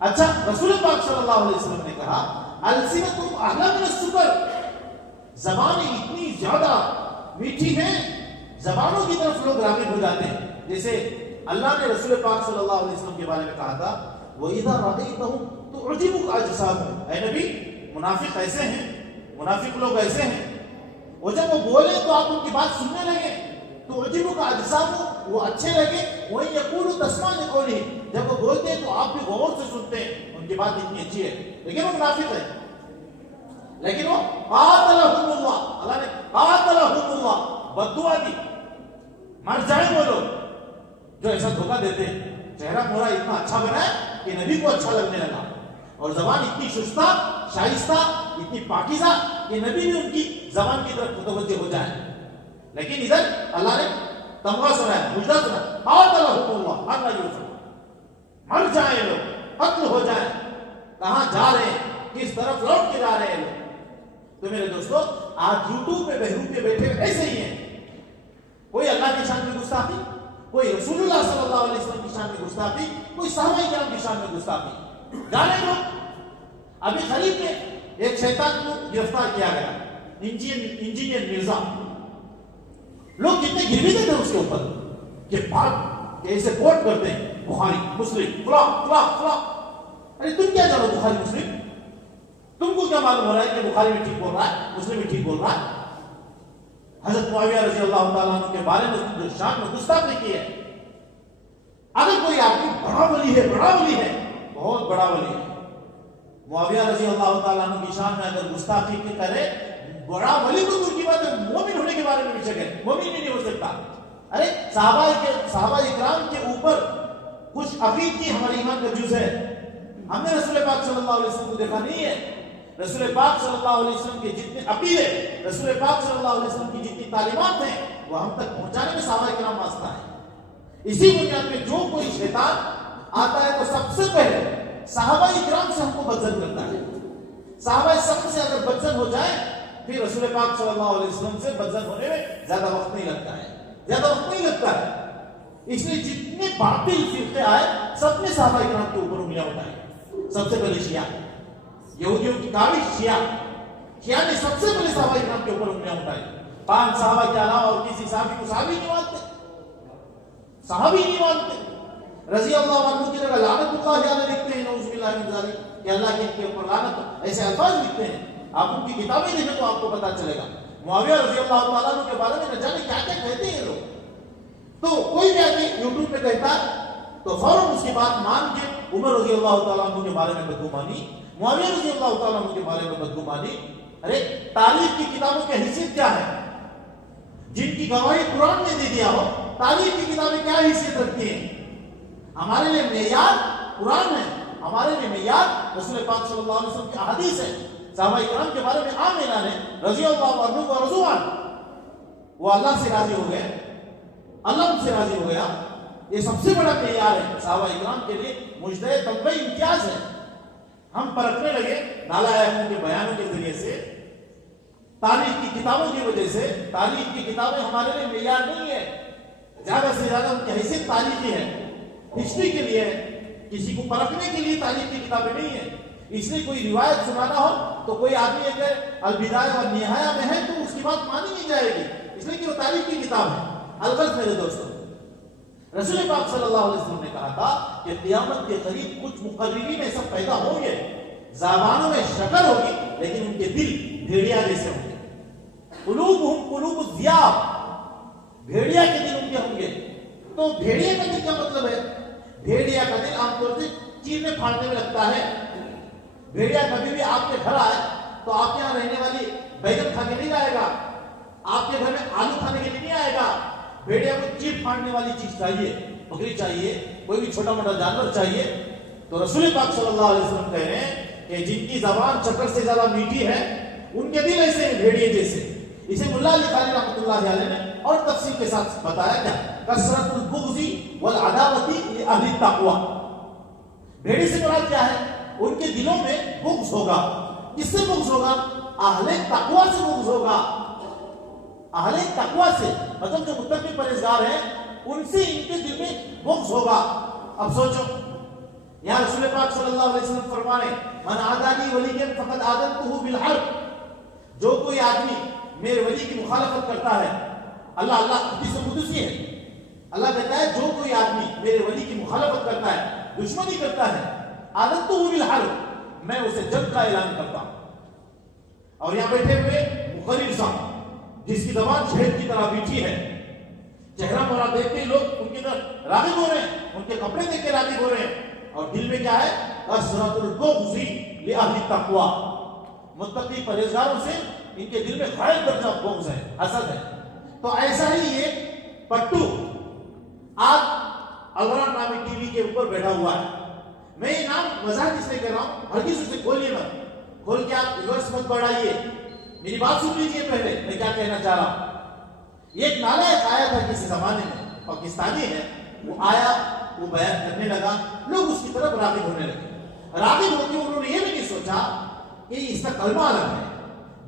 اچھا، رسول پاک صلی اللہ علیہ وسلم نے کہا السنتم احلی من السکر، زبانیں اتنی زیادہ میٹھی ہیں، زبانوں کی طرف لوگ راغب ہو جاتے ہیں. جیسے اللہ نے رسول پاک صلی اللہ علیہ وسلم کے بارے میں کہا تھا وَإِذَا رَأَيْتَهُمْ تُعْجِبُكَ أَجْسَامُهُمْ، اے نبی منافق ایسے ہیں، منافق لوگ ایسے ہیں، وہ جب وہ بولیں تو آپ ان کی بات سننے لگے، تُعْجِبُكَ أَجْسَامُهُمْ، وہ اچھے لگے، وَإِن يَقُولُوا تَسْمَعُ لِقَوْلِهِمْ، جب وہ بولتے ہیں تو آپ بھی غور سے سنتے ہیں، ان کی بات اتنی اچھی ہے، لیکن وہ منافق ہے. لیکن وہ قاتلہم اللہ، اللہ نے قاتلہم اللہ بد دعا دی، مر جائیں وہ لوگ جو ایسا دھوکہ دیتے ہیں. چہرہ مورا اتنا اچھا بنا ہے کہ نبی کو اچھا لگنے لگا، اور زبان اتنی شائستہ اتنی پاکیزہ کہ نبی بھی ان کی زبان کی طرف متوجہ ہو جائے. لیکن ادھر اللہ نے تمغہ سنایا، مجدہ سنایا، قاتلہم اللہ اللہ یوسف، مر جائیں لوگ، قتل ہو جائیں. کہاں جا رہے ہیں، کس طرف لوٹ کے جا رہے ہیں لوگ. تو میرے دوستو، آج یوٹیوب پہ بہروپے بیٹھے ایسے ہی ہیں، کوئی اللہ کی شان میں گستاخی، کوئی رسول اللہ صلی اللہ علیہ وسلم کی شان میں گستاخی، کوئی صحابہ کرام کی شان میں گستاخی. جانے لوگ ابھی قریب میں ایک شیطان کو گرفتار کیا گیا، انجینئر مرزا. لوگ کتنے گرویدے تھے اس کے اوپر کہ بات ایسے کوٹ کرتے ہیں بخاری مسلم فلاں فلاں فلاں. ارے تم کیا جانو بخاری مسلم؟ تم کو کیا معلوم ہو رہا ہے کہ بخاری میں ٹھیک بول رہا ہے، مسلم میں ٹھیک بول رہا ہے؟ حضرت معاویہ رضی اللہ تعالیٰ عنہ کے بارے میں جو شان میں گستاخی کی ہے. اگر کوئی آدمی بڑا ولی ہے، بہت بڑا ولی ہے، معاویہ رضی اللہ تعالیٰ عنہ کی شان میں اگر گستاخی کی کرے، بڑا ولی تو دور کی بات ہے، مومن ہونے کے بارے میں بھی شک ہے، مومن بھی نہیں ہو سکتا. ارے صحابہ اکرام کے اوپر کچھ عقید کی ہمارے ایمان کا جز ہے. ہم نے رسول پاک صلی اللہ علیہ وسلم کو دیکھا نہیں ہے. رسول پاک صلی اللہ علیہ وسلم کے جتنے عقیدے، رسول پاک صلی اللہ علیہ وسلم کی جتنی تعلیمات ہیں، وہ ہم تک پہنچانے میں صحابہ کرام واسطہ ہے. اسی بنیاد پہ جو کوئی شیطان آتا ہے تو سب سے پہلے صحابہ کرام سے ہم کو بدزن کرتا ہے. صحابہ سب سے اگر بدزن ہو جائے، پھر رسول پاک صلی اللہ علیہ وسلم سے بدزن ہونے میں زیادہ وقت نہیں لگتا ہے. اس لیے جتنے باطل فرقے آئے، سب نے صحابہ کرام کے اوپر انگلیاں اٹھائی. سب سے پہلے شیعہ، یہودیوں کی کاوش شیعہ نے سب سے پہلے صحابہ کرام کے اوپر انگلیاں اٹھائی. 5 صحابہ کے علاوہ اور کسی صحابی کو صحابی نہیں مانتے. رضی اللہ عنہ کی جگہ لعنت اللہ علیہ لکھتے ہیں، نعوذ من ذلك کہ اللہ کے اوپر لعنت ہو، ایسے الفاظ لکھتے ہیں. آپ ان کی کتابیں دیکھیں تو آپ کو پتا چلے گا. معاویہ رضی اللہ تعالیٰ عنہ کے بارے میں نہ جانے کیا کیا کہتے ہیں لوگ. تو کوئی بھی آدمی یوٹیوب پہ کہتا تو فوراً اس کی بات مان کے عمر رضی اللہ تعالیٰ عنہ کے بارے میں بدگمانی، معاویہ رضی اللہ تعالیٰ عنہ کے بارے میں بدگمانی. ارے تاریخ کی کتابوں کی حیثیت کیا ہے؟ جن کی گواہی قرآن نے دے دیا ہو، تاریخ کی کتابیں کیا حیثیت رکھتی ہیں؟ ہمارے لیے معیار قرآن ہے، ہمارے لیے معیار رسول پاک صلی اللہ علیہ وسلم کی احادیث ہے. صحابہ کرام کے بارے میں عام اعلان ہے رضی اللہ عنہ و رضوا عنہ، وہ اللہ سے راضی ہو گئے، اللہ ان سے راضی ہو گیا. یہ سب سے بڑا معیار ہے صحابہ کرام کے لیے، مجتہد طبقہ امتیاز ہے. ہم پرکھنے لگے نالائقوں کے بیانوں کے ذریعے سے، تاریخ کی کتابوں کی وجہ سے. تاریخ کی کتابیں ہمارے لیے معیار نہیں ہے، زیادہ سے زیادہ ان کی حیثیت تاریخی ہے، ہسٹری کے لیے ہے، کسی کو پرکھنے کے لیے تاریخ کی کتابیں نہیں ہیں. اس لیے کوئی روایت سنانا ہو تو کوئی آدمی اگر البدایہ والنہایہ میں ہے تو اس کی بات مانی نہیں جائے گی، اس لیے کہ وہ تاریخ کی کتاب ہے. البتہ میرے دوستوں، رسول پاک صلی اللہ علیہ وسلم نے کہا تھا کہ قیامت کے قریب کچھ مقررین میں سب پیدا ہوں گے، زبانوں میں شکر ہوگی لیکن ان کے دل بھیڑیا جیسے ہوں گے. قلوبہم قلوب الذئاب، بھیڑیا کے دل ان کے ہوں گے. تو بھیڑیا کا دل کیا مطلب ہے؟ بھیڑیا کا دل عام طور سے چیرنے پھاڑنے میں لگتا ہے. بھیڑیا کبھی بھی آپ کے گھر آئے تو آپ کے یہاں رہنے والی بیگن کھا کے نہیں جائے گا، آپ کے گھر میں آلو کھانے کے لیے نہیں آئے گا. بھیڑیا کو چیٹ پھاڑنے والی چیز چاہیے، بکری چاہیے، کوئی بھی چھوٹا موٹا جانور چاہیے. تو رسول پاک صلی اللہ علیہ وسلم کہہ رہے ہیں کہ جن کی زبان چکر سے زیادہ میٹھی ہے ان کے دل ایسے ہیں بھیڑیے جیسے. اسے ملا علی قاری رحمۃ اللہ علیہ نے اور تفصیل کے ساتھ بتایا کیا؟ کثرت البغض والعداوۃ لاہل التقوی. بھیڑی سے مراد کیا ہے؟ ان کے دلوں میں بغض ہوگا. کس سے بغض ہوگا؟ اہل تقوی سے بغض ہوگا. اہل تقوی سے مطلب جو متقی پرہیزگار ہیں ان سے ان کے دل میں بغض ہوگا. اب سوچو، یہاں رسول پاک صلی اللہ علیہ وسلم فرما رہے ہیں من عادی لی ولیا فقد آذنتہ بالحرب. جو کوئی آدمی میرے ولی کی مخالفت کرتا ہے، اللہ حدیث قدسی ہے، اللہ کہتا ہے جو کوئی آدمی میرے ولی کی مخالفت کرتا ہے، دشمنی کرتا ہے، آذنتہ بالحرب، میں اسے جنگ کا اعلان کرتا ہوں. اور یہاں بیٹھے ہوئے مقرر صاحب جس کی زبان شہد کی طرح میٹھی ہے، چہرہ مرا دیکھ کے لوگ ان کی طرف راغب ہو رہے ہیں، ان کے کپڑے دیکھ کے راغب ہو رہے ہیں، اور دل میں کیا ہے؟ کثرت البغض لاہل التقوی. متقی پرہیزگاروں سے ان کے دل میں غائب درجہ بغض ہے، حسد ہے. تو ایسا ہی یہ پٹو آج الوران نامی ٹی وی کے اوپر بیٹھا ہوا ہے. میں یہ نام مزاح اس لیے کہہ رہا ہوں، ہرگز اسے کھولیے مت، کھول کے آپ ریورس مت بڑھائیے. میری بات سن لیجیے پہلے میں کیا کہنا چاہ رہا ہوں. یہ ایک نالائق آیا تھا کسی زمانے میں، پاکستانی ہے، وہ آیا، وہ بیان کرنے لگا، لوگ اس کی طرف راغب ہونے لگے. راغب ہو کے انہوں نے یہ بھی نہیں سوچا کہ اس کا کلمہ الگ ہے.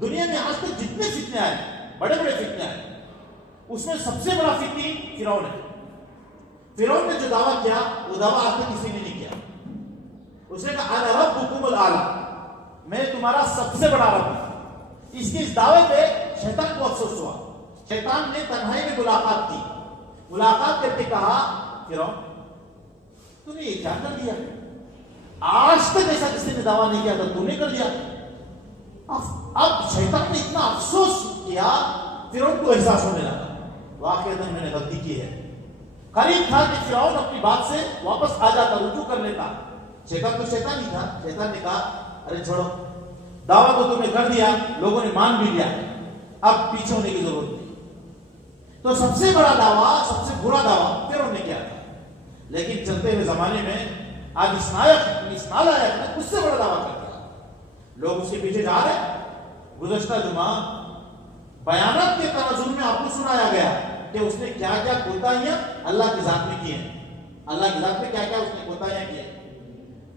دنیا میں آج تک جتنے فتنے آئے، بڑے بڑے فتنے آئے، اس میں سب سے بڑا فتنی فرعون ہے. فرعون نے جو دعویٰ کیا وہ دعویٰ آج تک کسی نے نہیں کیا. اس نے کہا انا ربکم الاعلی، میں تمہارا سب سے بڑا رب ہوں. اس کے اس دعوے پہ شیطان کو افسوس ہوا. شیطان نے تنہائی میں ملاقات کی، ملاقات کر کے کہا فرعون تو نے یہ کیا کر دیا؟ آج تک ایسا کسی نے دعویٰ نہیں کیا تھا، تو نے کر دیا. اب شیطان نے اتنا افسوس کیا، فرعون کو احساس ہونے لگا واقعتاً میں نے غلطی کی ہے. قریب تھا کہ فرعون اپنی بات سے واپس آ جاتا، رجوع کر لیتا. شیطان تو شیطان ہی تھا. شیطان نے کہا ارے چھوڑو، دعویٰ تو تم نے کر دیا، لوگوں نے مان بھی لیا، اب پیچھے ہونے کی ضرورت نہیں. تو سب سے بڑا دعویٰ، سب سے برا دعویٰ فرعون نے کیا تھا. لیکن چلتے ہوئے زمانے میں آج اس نالائق نے اس سے بڑا دعویٰ کر دیا. لوگ اس کے پیچھے جا رہے ہیں. گزشتہ جمعہ بیانات کے تناظر میں آپ کو سنایا گیا کہ اس نے کیا کیا کوتاہیاں اللہ کی ذات میں کی ہیں. اللہ کی ذات میں کیا کیا اس نے کوتاہیاں کی ہیں.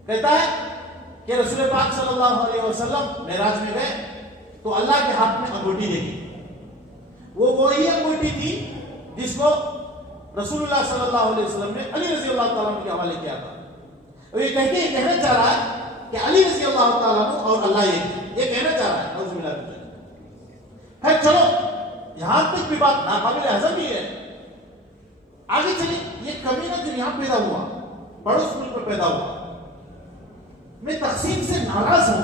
کہتا ہے کہ رسول پاک صلی اللہ علیہ وسلم معراج میں گئے تو اللہ کے ہاتھ میں انگوٹھی دیکھی. وہ وہی انگوٹھی تھی جس کو رسول اللہ صلی اللہ علیہ وسلم نے علی رضی اللہ تعالیٰ عنہ کے حوالے کیا تھا. اور یہ کہہ کے یہ کہنا چاہ رہا ہے کہ علی رضی اللہ تعالیٰ عنہ اور اللہ یہ کہنا چاہ رہا ہے. نعوذ باللہ من ذالک. خیر چلو، یہاں تک بھی بات ناقابل ہضم ہی ہے. آگے چلیے. یہ کمینہ جو یہاں پیدا ہوا، پڑوس ملک میں پیدا ہوا، میں تقسیم سے ناراض ہوں،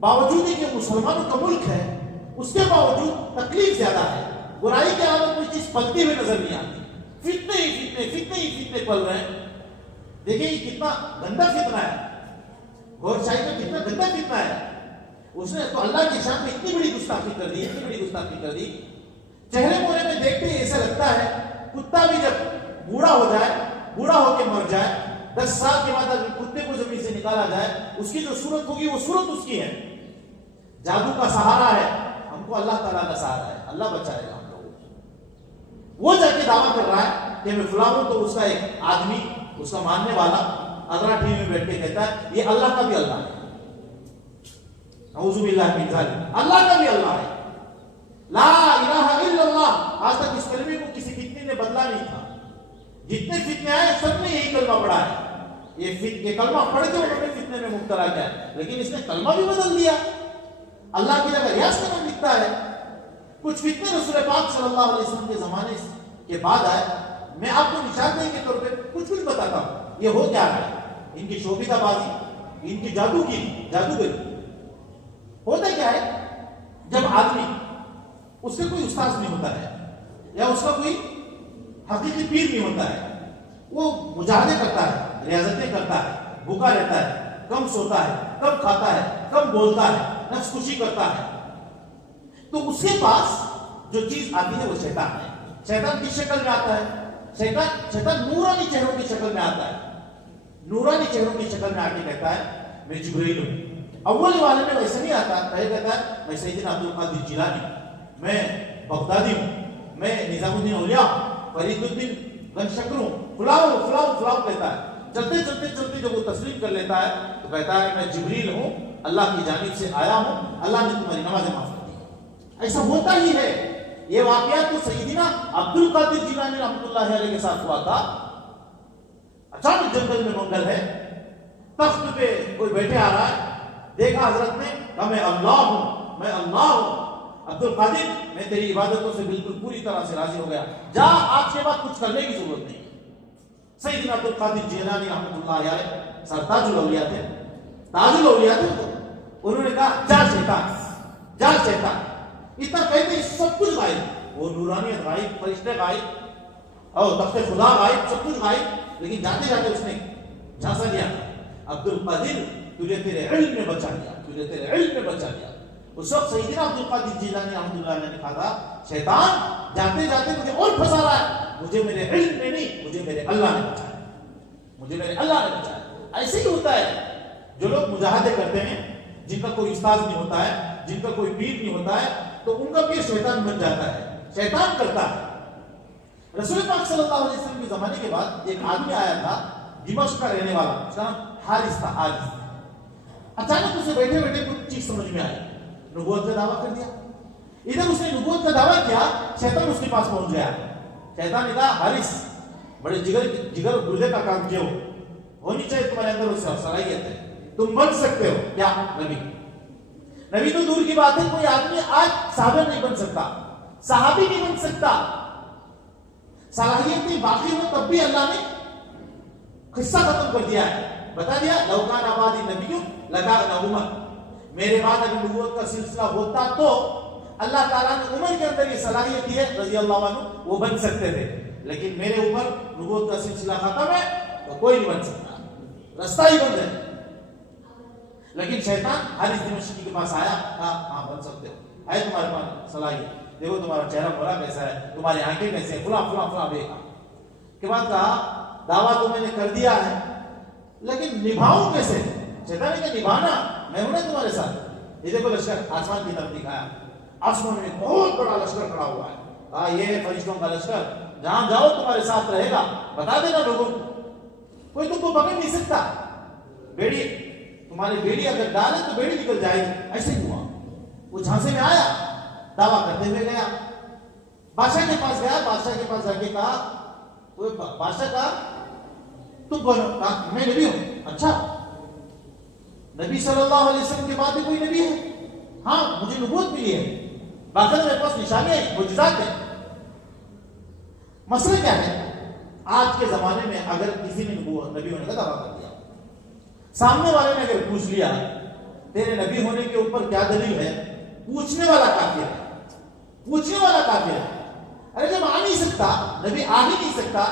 باوجود کہ مسلمانوں کا ملک ہے اس کے باوجود تکلیف زیادہ ہے، برائی کے علاوہ کوئی چیز پلتی ہوئی نظر نہیں آتی، فتنے ہی فتنے پل رہے ہیں۔ دیکھیں یہ کتنا گندا فتنہ ہے، غور شاہی کا کتنا گندا فتنہ ہے۔ اس نے تو اللہ کی شان میں اتنی بڑی گستاخی کر دی، چہرے مورے میں دیکھتے ہی ایسا لگتا ہے کتا بھی جب بوڑھا ہو کے مر جائے، 10 سال کے بعد اگر کتے کو زمین سے نکالا جائے اس کی جو صورت ہوگی وہ صورت اس کی ہے۔ جادو کا سہارا ہے، ہم کو اللہ تعالیٰ کا سہارا ہے، اللہ بچائے گا ہم لوگوں کو۔ وہ جا کے دعویٰ کر رہا ہے کہ میں فلاں ہوں، تو اس کا ایک آدمی، اس کا ماننے والا اگلا ٹی میں بیٹھ کے کہتا ہے یہ اللہ کا بھی اللہ ہے، اعوذ باللہ من ذالک، اللہ کا بھی اللہ ہے، لا الہ الا اللہ۔ آج تک اس کلمے کو کسی فتنے نے بدلا نہیں تھا، جتنے فتنے آئے سب نے یہی کلمہ پڑھا ہے، یہ کلمہ پڑھ کے انہوں نے فتنے میں مبتلا کیا ہے، لیکن اس نے کلمہ بھی بدل دیا، اللہ کی جگہ ریاض کا نام لکھتا ہے۔ کچھ فتنے رسول پاک صلی اللہ علیہ وسلم کے زمانے کے بعد آئے، میں آپ کو نشاندہی کے طور پہ کچھ بتاتا ہوں، یہ ہو کیا ہے، ان کی شوبیدہ بازی، ان کی جادوگری۔ ہوتا کیا ہے، جب آدمی اس سے کوئی استاذ نہیں ہوتا ہے یا اس کا کوئی حقیقی پیر نہیں ہوتا ہے، وہ مجاہدے کرتا ہے، ریاضتیں کرتا ہے، بھوکا رہتا ہے، کم سوتا ہے، کم کھاتا ہے، کم بولتا ہے، نفس کشی کرتا ہے، تو اس کے پاس جو چیز آتی ہے وہ شیطان ہے۔ شیطان کس شکل میں آتا ہے؟ شیطان نورانی چہروں کی شکل میں آتا ہے، نورانی چہروں کی شکل میں آ کے کہتا ہے میں جبرائیل ہوں۔ اول والے میں ویسے نہیں آتا، پہلے کہتا ہے میں سیدنا عبد القادر جیلانی، میں بغدادی ہوں، میں نظام الدین اولیاء، فرید الدین گنج شکر ہوں، فلاں کہتا ہے۔ چلتے جب وہ تسلیم کر لیتا ہے تو کہتا ہے میں جبریل ہوں، اللہ کی جانب سے آیا ہوں، اللہ نے تمہاری نمازیں معاف کر دی۔ ایسا ہوتا ہی ہے۔ یہ واقعہ تو سیدنا عبد القادر جیلانی رحمۃ اللہ علیہ کے ساتھ ہوا تھا۔ اچانک جنگل میں منگل ہے، تخت پہ کوئی بیٹھے آ رہا ہے، دیکھا حضرت نے، کہا میں اللہ ہوں عبد القادر، میں تیری عبادتوں سے بالکل پوری طرح سے راضی ہو گیا، جا آج کے بعد کچھ کرنے کی ضرورت نہیں۔ سیدنا عبد القادر جیلانی رحمۃ اللہ علیہ سر تاج الاولیاء تھے، تو انہوں نے کہا جا شیطان، اتنا کہتے ہیں سب کچھ غائب، وہ نورانیت غائب، فرشتے غائب اور تخت خدا غائب، سب کچھ غائب، لیکن جاتے جاتے اس نے جھانسا لیا، عبد القادر تجھے تیرے علم میں بچا لیا۔ اس وقت سیدنا عبد القادر جیلانی رحمۃ اللہ علیہ نے کہا تھا شیطان جاتے جاتے مجھے اور پھنسا رہا ہے، مجھے میرے علم میں نہیں، مجھے میرے اللہ نے بچایا۔ ایسے ہی ہوتا ہے، جو لوگ مجاہدے کرتے ہیں، جن کا کوئی استاذ نہیں ہوتا ہے، جن کا کوئی پیر نہیں ہوتا ہے، تو ان کا پیر شیطان بن جاتا ہے، شیطان کرتا ہے۔ رسول پاک صلی اللہ علیہ وسلم کے زمانے کے بعد ایک آدمی آیا تھا، دمشق کا رہنے والا، اس کا نام حارث تھا۔ اچانک اسے بیٹھے کچھ چیز سمجھ میں آئی، نبوت کا دعویٰ کر دیا۔ ادھر اس نے نبوت کا دعویٰ کیا، شیطان اس کے پاس پہنچ گیا۔ شیطان نے کہا حارث بڑے جگر گردے کا کام کیا ہونی چاہیے تمہارے اندر اس صلاحیت ہے، تم بن سکتے ہو کیا نبی تو دور کی بات ہے، کوئی آدمی آج صحابہ نہیں بن سکتا، صحابی نہیں بن سکتا، صلاحیتیں باقی ہو تب بھی اللہ نے قصہ ختم کر دیا ہے، بتا دیا لو کان بعدی نبی لکان عمر، میرے بعد اگر نبوت کا سلسلہ ہوتا تو اللہ تعالیٰ نے عمر کے اندر یہ صلاحیت دی ہے رضی اللہ عنہ، وہ بن سکتے تھے، لیکن میرے اوپر نبوت کا سلسلہ ختم ہے تو کوئی نہیں بن سکتا، رستہ ہی بند ہے۔ لیکن شیطان حارث دمشقی کے پاس آیا، کہا ہاں بن سکتے ہو، ہے تمہارے پاس صلاحیت، دیکھو تمہارا چہرہ بھلا کیسا ہے، تمہاری آنکھیں کیسے ہیں، فلاں بے کے بعد کہا دعویٰ تو میں نے کر دیا ہے لیکن نبھاؤں کیسے؟ شیطان نے کہا نبھانا میں ہوں نا تمہارے ساتھ۔ یہ دیکھو لشکر آسمان کی طرف دکھایا، آسمان میں بہت بڑا لشکر کھڑا ہوا ہے، کہا یہ فرشتوں کا لشکر، جہاں جاؤ تمہارے ساتھ رہے گا، بتا دینا لوگوں کو، کوئی تم کو پکڑ نہیں سکتا، بیڑی تمہاری بیڑی اگر ڈالے تو بیڑی نکل جائے گی۔ ایسے ہی ہوا، وہ جھانسے میں آیا، دعویٰ کرتے ہوئے گیا، بادشاہ کے پاس گیا، بادشاہ کے پاس جا کے کہا، بادشاہ کہا تم کون ہو؟ کہا میں نبی ہوں۔ اچھا نبی صلی اللہ علیہ وسلم کے بعد بھی کوئی نبی ہے؟ ہاں مجھے نبوت ملی ہے، باقاعدہ میرے پاس نشانیاں ہیں، معجزات ہیں۔ مسئلہ کیا ہے؟ آج کے زمانے میں اگر کسی نے نبی ہونے کا دعویٰ کر دیا، سامنے والے نے اگر پوچھ لیا تیرے نبی ہونے کے اوپر کیا دلیل ہے، پوچھنے والا کافر ہے، پوچھنے والا کافر ہے۔ ارے جب آ نہیں سکتا، نبی آ ہی نہیں سکتا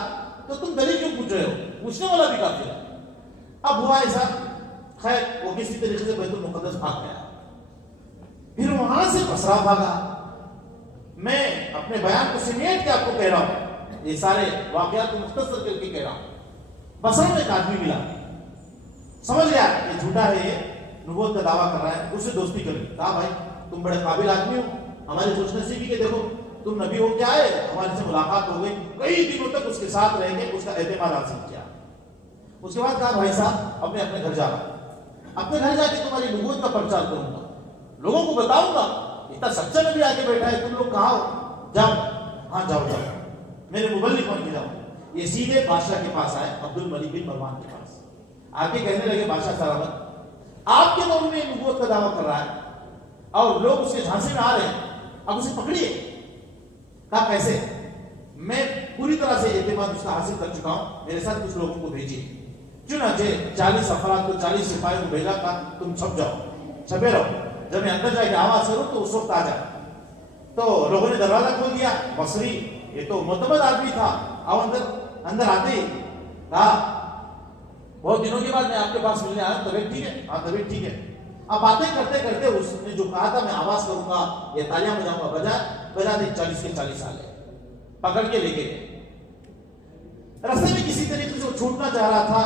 تو تم دلیل کیوں پوچھ رہے ہو؟ پوچھنے والا بھی کافر ہے۔ اب ہوا ایسا، خیر وہ کسی طریقے سے بیت المقدس بھاگ گیا، پھر وہاں سے بصرہ بھاگا۔ میں اپنے بیان کو سمیٹ کے آپ کو کہہ رہا ہوں، یہ سارے واقعات کو مختصر کر کے کہہ رہا ہوں۔ بصرہ میں ایک آدمی ملا، سمجھ گیا یہ جھوٹا ہے، یہ نبوت کا دعویٰ کر رہا ہے، اس سے دوستی کر لی۔ کہا بھائی تم بڑے قابل آدمی ہو، ہماری خوش نصیبی کے دیکھو تم نبی ہو کے آئے، ہمارے سے ملاقات ہو گئی، کئی دنوں تک اس کے ساتھ رہ کے اس کا اعتماد حاصل کیا۔ اس کے بعد کہا بھائی صاحب اب میں اپنے گھر جا رہا ہوں، اپنے گھر جا کے تمہاری نبوت کا پرچار کروں گا، لوگوں کو بتاؤں گا اتنا سچا نبی آگے بیٹھا ہے، تم لوگ کہاں ہو؟ جاؤ، ہاں جاؤ جاؤ، میرے مبلغ بن کے جاؤ۔ یہ سیدھے بادشاہ کے پاس آئے، عبد الملک بن مروان کے پاس آ کے کہنے لگے بادشاہ سلامت، آپ کے دور میں نبوت کا دعویٰ کر رہا ہے اور لوگ اس کے جھانسے میں آ رہے ہیں، اب اسے پکڑیے۔ کہا کیسے؟ میں پوری طرح سے اعتماد اس کا حاصل کر چکا ہوں، میرے ساتھ کچھ لوگوں کو بھیجیے۔ چنانچہ 40 افراد کو 40 سپاہیوں کو بھیجا، کہا تم چھپ جاؤ، چھپے رہو، جب میں اندر جا کے آواز کروں تو اس وقت آ جائے۔ تو لوگوں نے دروازہ کھول دیا، بصری یہ تو معتمد آدمی تھا، آؤ اندر۔ اندر آتے ہی کہا بہت دنوں کے بعد میں آپ کے پاس ملنے آیا، طبیعت ٹھیک ہے؟ ہاں طبیعت ٹھیک ہے۔ اب باتیں کرتے کرتے اس نے جو کہا تھا میں آواز کروں گا یا تالیاں بجاؤں گا، بجا دے 40 کے 40 آ گئے، پکڑ کے لے کے گئے۔ رستے میں کسی طریقے سے وہ چھوٹنا چاہ رہا تھا،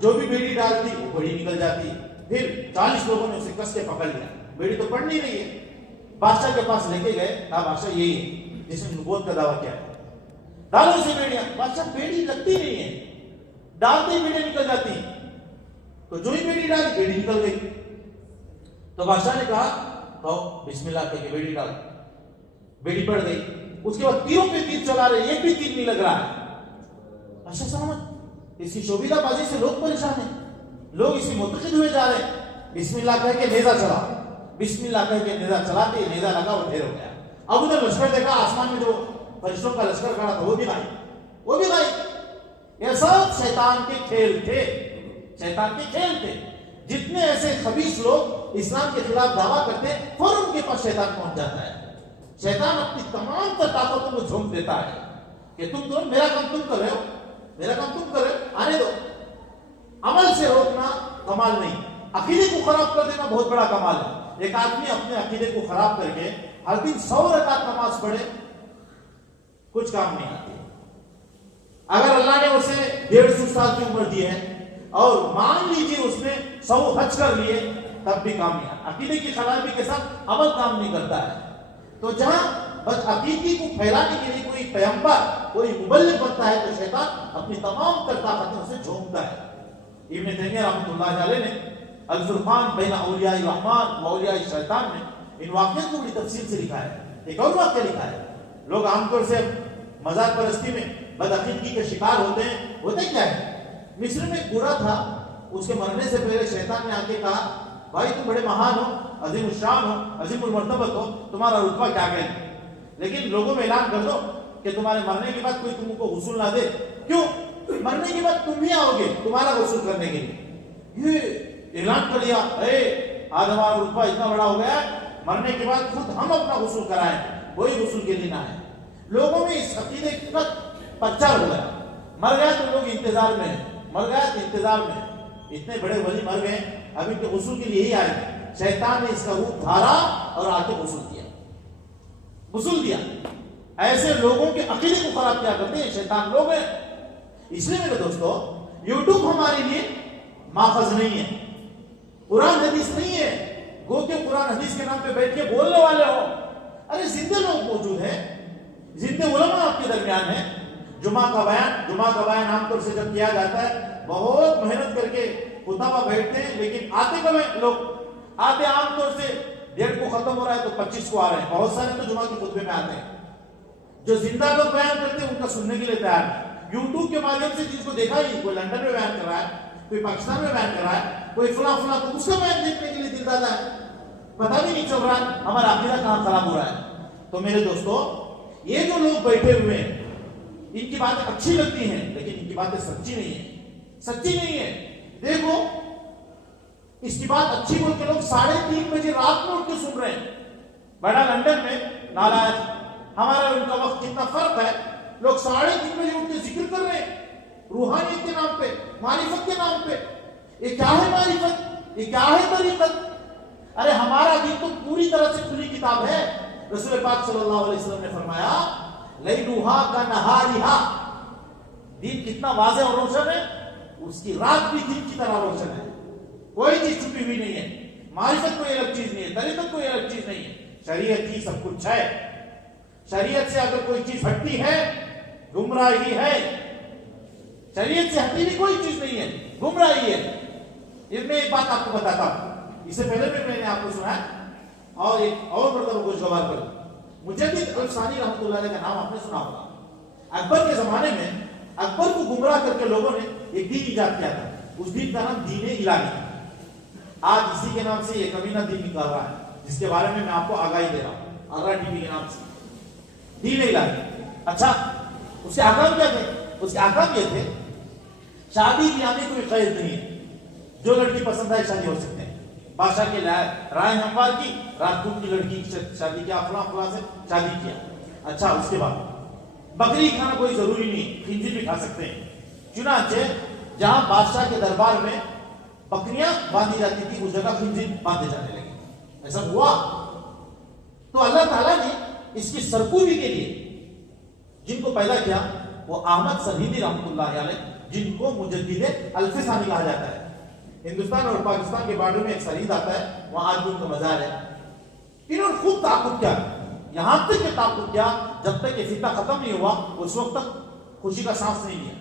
جو بھی بیڑی ڈالتی وہ بڑی نکل جاتی، پھر 40 لوگوں نے اسے کس کے پکڑ لیا، بیڑی تو پڑ نہیں رہی ہے۔ بادشاہ کے پاس لے کے گئے، کہا بادشاہ یہی ہے جس نے نبوت کا دعویٰ کیا ہے، ڈالو اسے بیڑیاں۔ بادشاہ بیڑی لگتی نہیں ہے، ڈالتے ہی بیڑی نکل جاتی، تو جو ہی بیڑی ڈالی بیڑی نکل گئی۔ تو بادشاہ نے کہا کہو بسم اللہ کہہ کے بیڑی ڈال، بیڑی پڑ گئی۔ اس کے بعد تیروں پہ تیر چلا رہے، ایک بھی تیر نہیں لگ رہا ہے۔ اچھا سلامت، اس کی شوبیدہ بازی سے لوگ پریشان ہیں، لوگ اس کی منتقد ہوئے جا رہے ہیں۔ بسم اللہ کہہ کے نیزہ چلا، بسم اللہ کہہ کے نیزہ چلاتے نیزہ لگا، وہ ڈھیر ہو گیا۔ اب ادھر لشکر دیکھا، آسمان میں جو فرشتوں کا لشکر کھڑا تھا وہ بھی غائب، وہ بھی غائب۔ یہ سب شیطان کے کھیل تھے، شیطان کے کھیل تھے۔ جتنے ایسے خبیث لوگ اسلام کے خلاف دعویٰ کرتے ہیں، فوراً ان کے پاس شیطان پہنچ جاتا ہے۔ شیطان اپنی تمام تر طاقتوں کو جھونک دیتا ہے کہ تم تو میرا کام تم کر رہے ہو، میرا کام تم کر رہے ہو، آنے دو۔ عمل سے روکنا کمال نہیں، عقیدے کو خراب کر دینا بہت بڑا کمال ہے۔ ایک آدمی اپنے عقیدے کو خراب کر کے ہر دن 100 رکعت نماز پڑھے، کچھ کام نہیں آتی۔ اگر اللہ نے اسے 150 سال کی عمر دی ہے اور مان لیجیے اس نے 100 حج کر لیے، تب بھی کام نہیں آتا۔ عقیدے کی خرابی کے ساتھ عمل کام نہیں کرتا ہے۔ تو جہاں بس عقیدے کو پھیلانے کے لیے کوئی پیغمبر، کوئی مبلغ بنتا ہے تو شیطان اپنی تمام تر طاقتوں سے جھونکتا ہے۔ ابن تیمیہ رحمۃ اللہ علیہ نے الفرقان بین اولیاء الرحمن و اولیاء الشیطان میں ان واقعات کو بڑی تفصیل سے لکھا ہے۔ ایک اور واقعہ لکھا ہے، لوگ عام طور سے مذہب پرستی میں بدعقیدگی کا شکار ہوتے ہیں۔ ہوتے کیا ہے، مصر میں ایک بوڑھا تھا، اس کے مرنے سے پہلے شیطان نے آ کے کہا بھائی تم بڑے مہان ہو، عظیم الشان ہو، عظیم المرتبت ہو، تمہارا رتبہ کیا کہیں، لیکن لوگوں میں اعلان کر دو کہ تمہارے مرنے کے بعد کوئی تم کو غسل نہ دے۔ کیوں؟ مرنے کے بعد تم ہی آؤ گے تمہارا غسل کرنے کے لیے۔ یہ اعلان کر لیا، اے آج ہمارا رتبہ اتنا بڑا ہو گیا ہے، مرنے کے بعد خود ہم اپنا غسل کرائیں، کوئی غسل کے لیے نہ ہے۔ لوگوں میں اس عقیدے کا پرچار ہو گیا، مر گیا تو لوگ انتظار میں ہیں، مر گیا تو انتظار میں ہیں۔ اتنے بڑے ولی مر گئے، اب ان کے غسل کے لیے ہی آئے گے۔ شیطان نے اس کا روپ دھارا اور آ کے غسل دیا، غسل دیا۔ ایسے لوگوں کے عقیدے کو خراب کیا کرتے ہیں شیطان لوگ ہیں۔ اس لیے میرے دوستو، یوٹیوب ہمارے لیے ماخذ نہیں ہے، قرآن حدیث نہیں ہے گو کہ قرآن حدیث کے نام پہ بیٹھ کے بولنے والے ہو۔ ارے زندہ لوگ موجود ہیں، زندہ علماء آپ کے درمیان ہیں۔ جمعہ کا بیان عام طور سے جب کیا جاتا ہے بہت محنت کر کے خطبہ بیٹھتے ہیں، لیکن آتے کب ہیں لوگ؟ آتے عام طور سے 1:30 کو ختم ہو رہا ہے تو 25 کو آ رہے ہیں۔ بہت سارے تو جمعہ کے خطبے میں آتے ہیں۔ جو زندہ لوگ بیان کرتے ہیں ان کا سننے کے لیے تیار ہے۔ یوٹیوب کے مادھیم سے جس کو دیکھا ہی، کوئی لندن میں بیان کر رہا ہے، کوئی پاکستان میں بیان کر رہا ہے، کوئی فلاں تو اس کا بیان دیکھنے کے لیے دل دادا ہے، پتہ بھی نہیں چل رہا ہے ہمارا عقیدہ کہاں خراب ہو رہا ہے۔ تو میرے دوستو، یہ جو لوگ بیٹھے ہوئے ہیں ان کی باتیں اچھی لگتی ہیں، لیکن ان کی باتیں سچی نہیں ہیں، سچی نہیں ہے۔ دیکھو اس کی بات اچھی بول کے لوگ 3:30 بجے رات میں اٹھ کے سن رہے ہیں. بڑا لندن میں نالائق ہمارا ان کا وقت کتنا فرق ہے. لوگ 3:30 بجے اٹھ کے ذکر کر رہے ہیں روحانیت کے نام پہ, معرفت کے نام پہ. یہ کیا ہے معرفت؟ یہ کیا ہے طریقت؟ ارے ہمارا دین تو پوری طرح سے کھلی کتاب ہے. رسول پاک صلی اللہ علیہ وسلم نے فرمایا لیلھا کنہارھا, دین کتنا واضح اور روشن ہے, اس کی رات بھی دن کی طرح روشن ہے. کوئی چیز چھپی ہوئی نہیں ہے. معرفت کوئی الگ چیز نہیں ہے, طریقت کوئی الگ چیز نہیں ہے. شریعت ہی سب کچھ ہے. شریعت سے اگر کوئی چیز ہٹتی ہے گمراہی ہے. شریعت سے ہٹی کوئی چیز نہیں ہے, گمراہی ہے. میں ایک بات آپ کو بتاتا ہوں, اس سے پہلے بھی میں نے آپ کو سنا ہے, اور ایک اور مطلب خوشگوار کروں. مجدد الثانی رحمۃ اللہ علیہ کا نام آپ نے سنا ہوگا. اکبر کے زمانے میں اکبر کو گمراہ کر کے لوگوں نے ایک دین ایجاد کیا تھا. اس دین کا نام دین الہی. آج اسی کے نام سے یہ کمینہ دین نکال رہا ہے, جس کے بارے میں آپ کو آگاہی دے رہا ہوں. آگرہ ٹی وی کے نام سے دین الہی. اچھا, اس کے احکام کیا تھے؟ اس کے احکام یہ تھے شادی بیاہ میں کوئی قید نہیں ہے, جو لڑکی پسند ہے شادی ہو سکتے ہیں. بادشاہ کے رائے ہموار کی, راجپوت کی لڑکی شادی کیا, فلاں فلاں سے شادی کیا. اچھا, اس کے بعد بکری کھانا کوئی ضروری نہیں, خنزیر بھی کھا سکتے ہیں. چنانچہ جہاں بادشاہ کے دربار میں بکریاں باندھی جاتی تھی اس جگہ خنزیر باندھے جانے لگے. ایسا ہوا تو اللہ تعالیٰ نے اس کی سرکوبی کے لیے جن کو پیدا کیا وہ احمد سرہندی رحمۃ اللہ علیہ, جن کو مجدد الف ثانی کہا جاتا ہے. ہندوستان اور پاکستان کے بارڈر میں ایک سرحد آتا ہے, وہاں آج بھی ان کا مزار ہے. انہوں نے خود تعاقب کیا, یہاں تک کہ تعاقب کیا جب تک یہ فتنہ ختم نہیں ہوا اس وقت تک خوشی کا سانس نہیں لیا.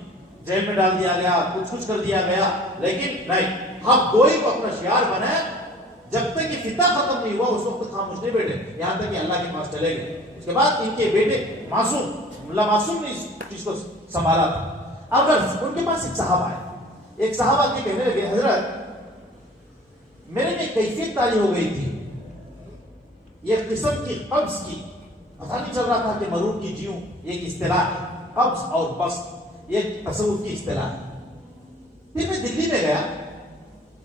جیل میں ڈال دیا گیا, کچھ کر دیا گیا, لیکن نہیں, آپ گوئی کو اپنا شعار بنائے. جب تک یہ فتنہ ختم نہیں ہوا اس وقت خاموش نہیں بیٹھے, یہاں تک کہ اللہ کے پاس چلے گئے. اس کے بعد ان کے بیٹے معصوم, ملا معصوم نے اس چیز کو سنبھالا تھا. اگر ان کے پاس ایک صحابہ ہے, ایک صحابہ کے کہنے لگے حضرت میرے میں کیفیت تاری ہو گئی تھی, یہ قسم کی قبض کی, پتہ نہیں چل رہا تھا کہ مرور کی جیوں ایک اصطلاح ہے, قبض اور بسط یہ تصوف کی اصطلاح ہے. پھر میں دلی میں گیا,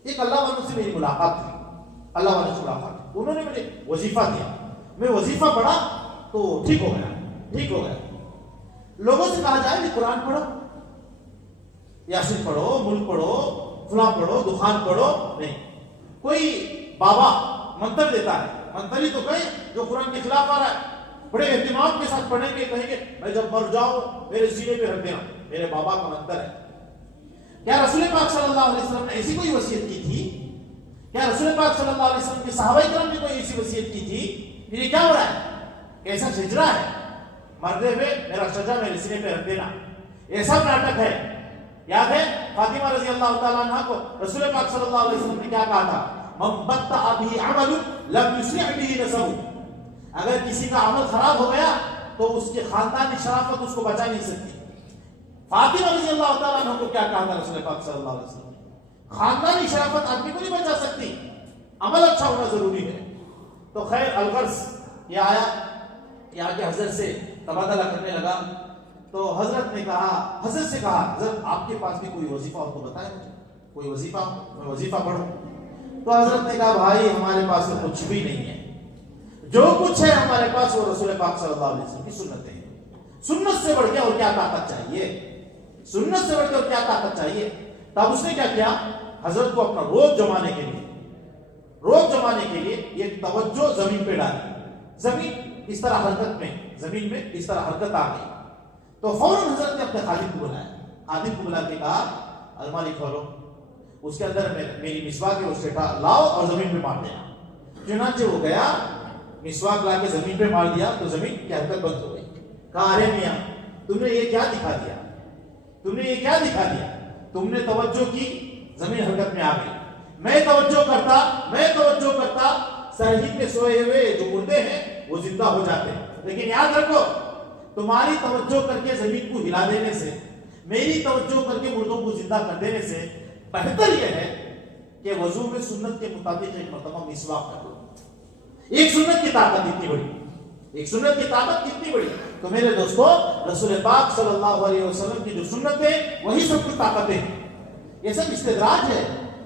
ایک اللہ والوں سے میری ملاقات تھی. اللہ والوں سے ملاقات, انہوں نے مجھے وظیفہ دیا, میں وظیفہ پڑھا تو ٹھیک ہو گیا. لوگوں سے کہا جائے کہ قرآن پڑھو, یاسین پڑھو, ملک پڑھو, فلاں پڑھو, دخان پڑھو, نہیں. کوئی بابا منتر دیتا ہے, منتر ہی تو کہیں جو قرآن کے خلاف آ رہا ہے, بڑے اہتمام کے ساتھ پڑھیں گے, کہیں گے میں جب مر جاؤں میرے سینے پہ رکھ دینا, میرے بابا کا منتر ہے. کیا رسول پاک صلی اللہ علیہ وسلم نے ایسی کوئی وصیت کی تھی؟ کیا رسول پاک صلی اللہ علیہ وسلم کے صحابہ کرام نے کوئی ایسی وصیت کی تھی؟ پھر یہ کیا ہو رہا ہے, کیسا شجرا ہے, مرتے ہوئے میرا شجرا میرے سینے پہ رکھ دینا, ایسا ناٹک ہے. یاد ہے فاطمہ رضی اللہ تعالیٰ عنہ کو رسول پاک صلی اللہ علیہ وسلم نے کیا کہا تھا, من بطأ به عمل لم يسرع به نسبه, اگر کسی کا عمل خراب ہو گیا تو اس کے خاندان کی شرافت اس کو بچا نہیں سکتی. فاطمہ رضی اللہ تعالیٰ عنہ کو کیا کہا تھا رسول پاک صلی اللہ علیہ وسلم, خاندانی شرافت آدمی کو نہیں بچا سکتی, عمل اچھا ہونا ضروری ہے. تو خیر الغرض یہ آیا, یہاں کے حضرت سے تبادلہ کرنے لگا تو حضرت نے کہا, حضرت سے کہا حضرت آپ کے پاس بھی کوئی وظیفہ ہو تو بتائیں مجھے, کوئی وظیفہ میں وظیفہ پڑھوں. تو حضرت نے کہا بھائی ہمارے پاس تو کچھ بھی نہیں ہے, جو کچھ ہے ہمارے پاس وہ رسول پاک صلی اللہ علیہ وسلم کی سنتیں ہیں. سنت سے بڑھ کے اور کیا طاقت چاہیے, سنت سے بڑھ کے اور کیا طاقت چاہیے. تب اس نے کیا کیا, حضرت کو اپنا روز جمانے کے لیے یہ توجہ زمین پہ ڈالی. زمین اس طرح حرکت میں, زمین میں اس طرح حرکت آ گئی. تو فوراً حضرت نے اپنے خادم کو بلایا, خادم کو بلا کے کہا الماری کھولو, اس کے اندر میری مسواک ہے اسے لاؤ اور زمین پہ مار دینا. چنانچہ وہ گیا, مسواک لا کے زمین پہ مار دیا تو زمین کی حرکت بند ہو گئی. کہا ارے میاں تم نے یہ کیا دکھا دیا, تم نے توجہ کی, زمین حرکت میں آ گئی. میں توجہ کرتا سرحد پہ سوئے ہوئے جو مردے ہیں وہ زندہ ہو جاتے ہیں. لیکن یاد رکھو تمہاری توجہ کر کے زمین کو ہلا دینے سے, میری توجہ کر کے مردوں کو زندہ کر دینے سے بہتر یہ ہے کہ وضو میں سنت کے مطابق ایک مرتبہ مسواک کر لو. ایک سنت کی طاقت کتنی بڑی, تو میرے دوستو رسول پاک صلی اللہ علیہ وسلم کی جو سنت ہے وہی سب کچھ طاقتیں ہیں. یہ سب استدراج ہے,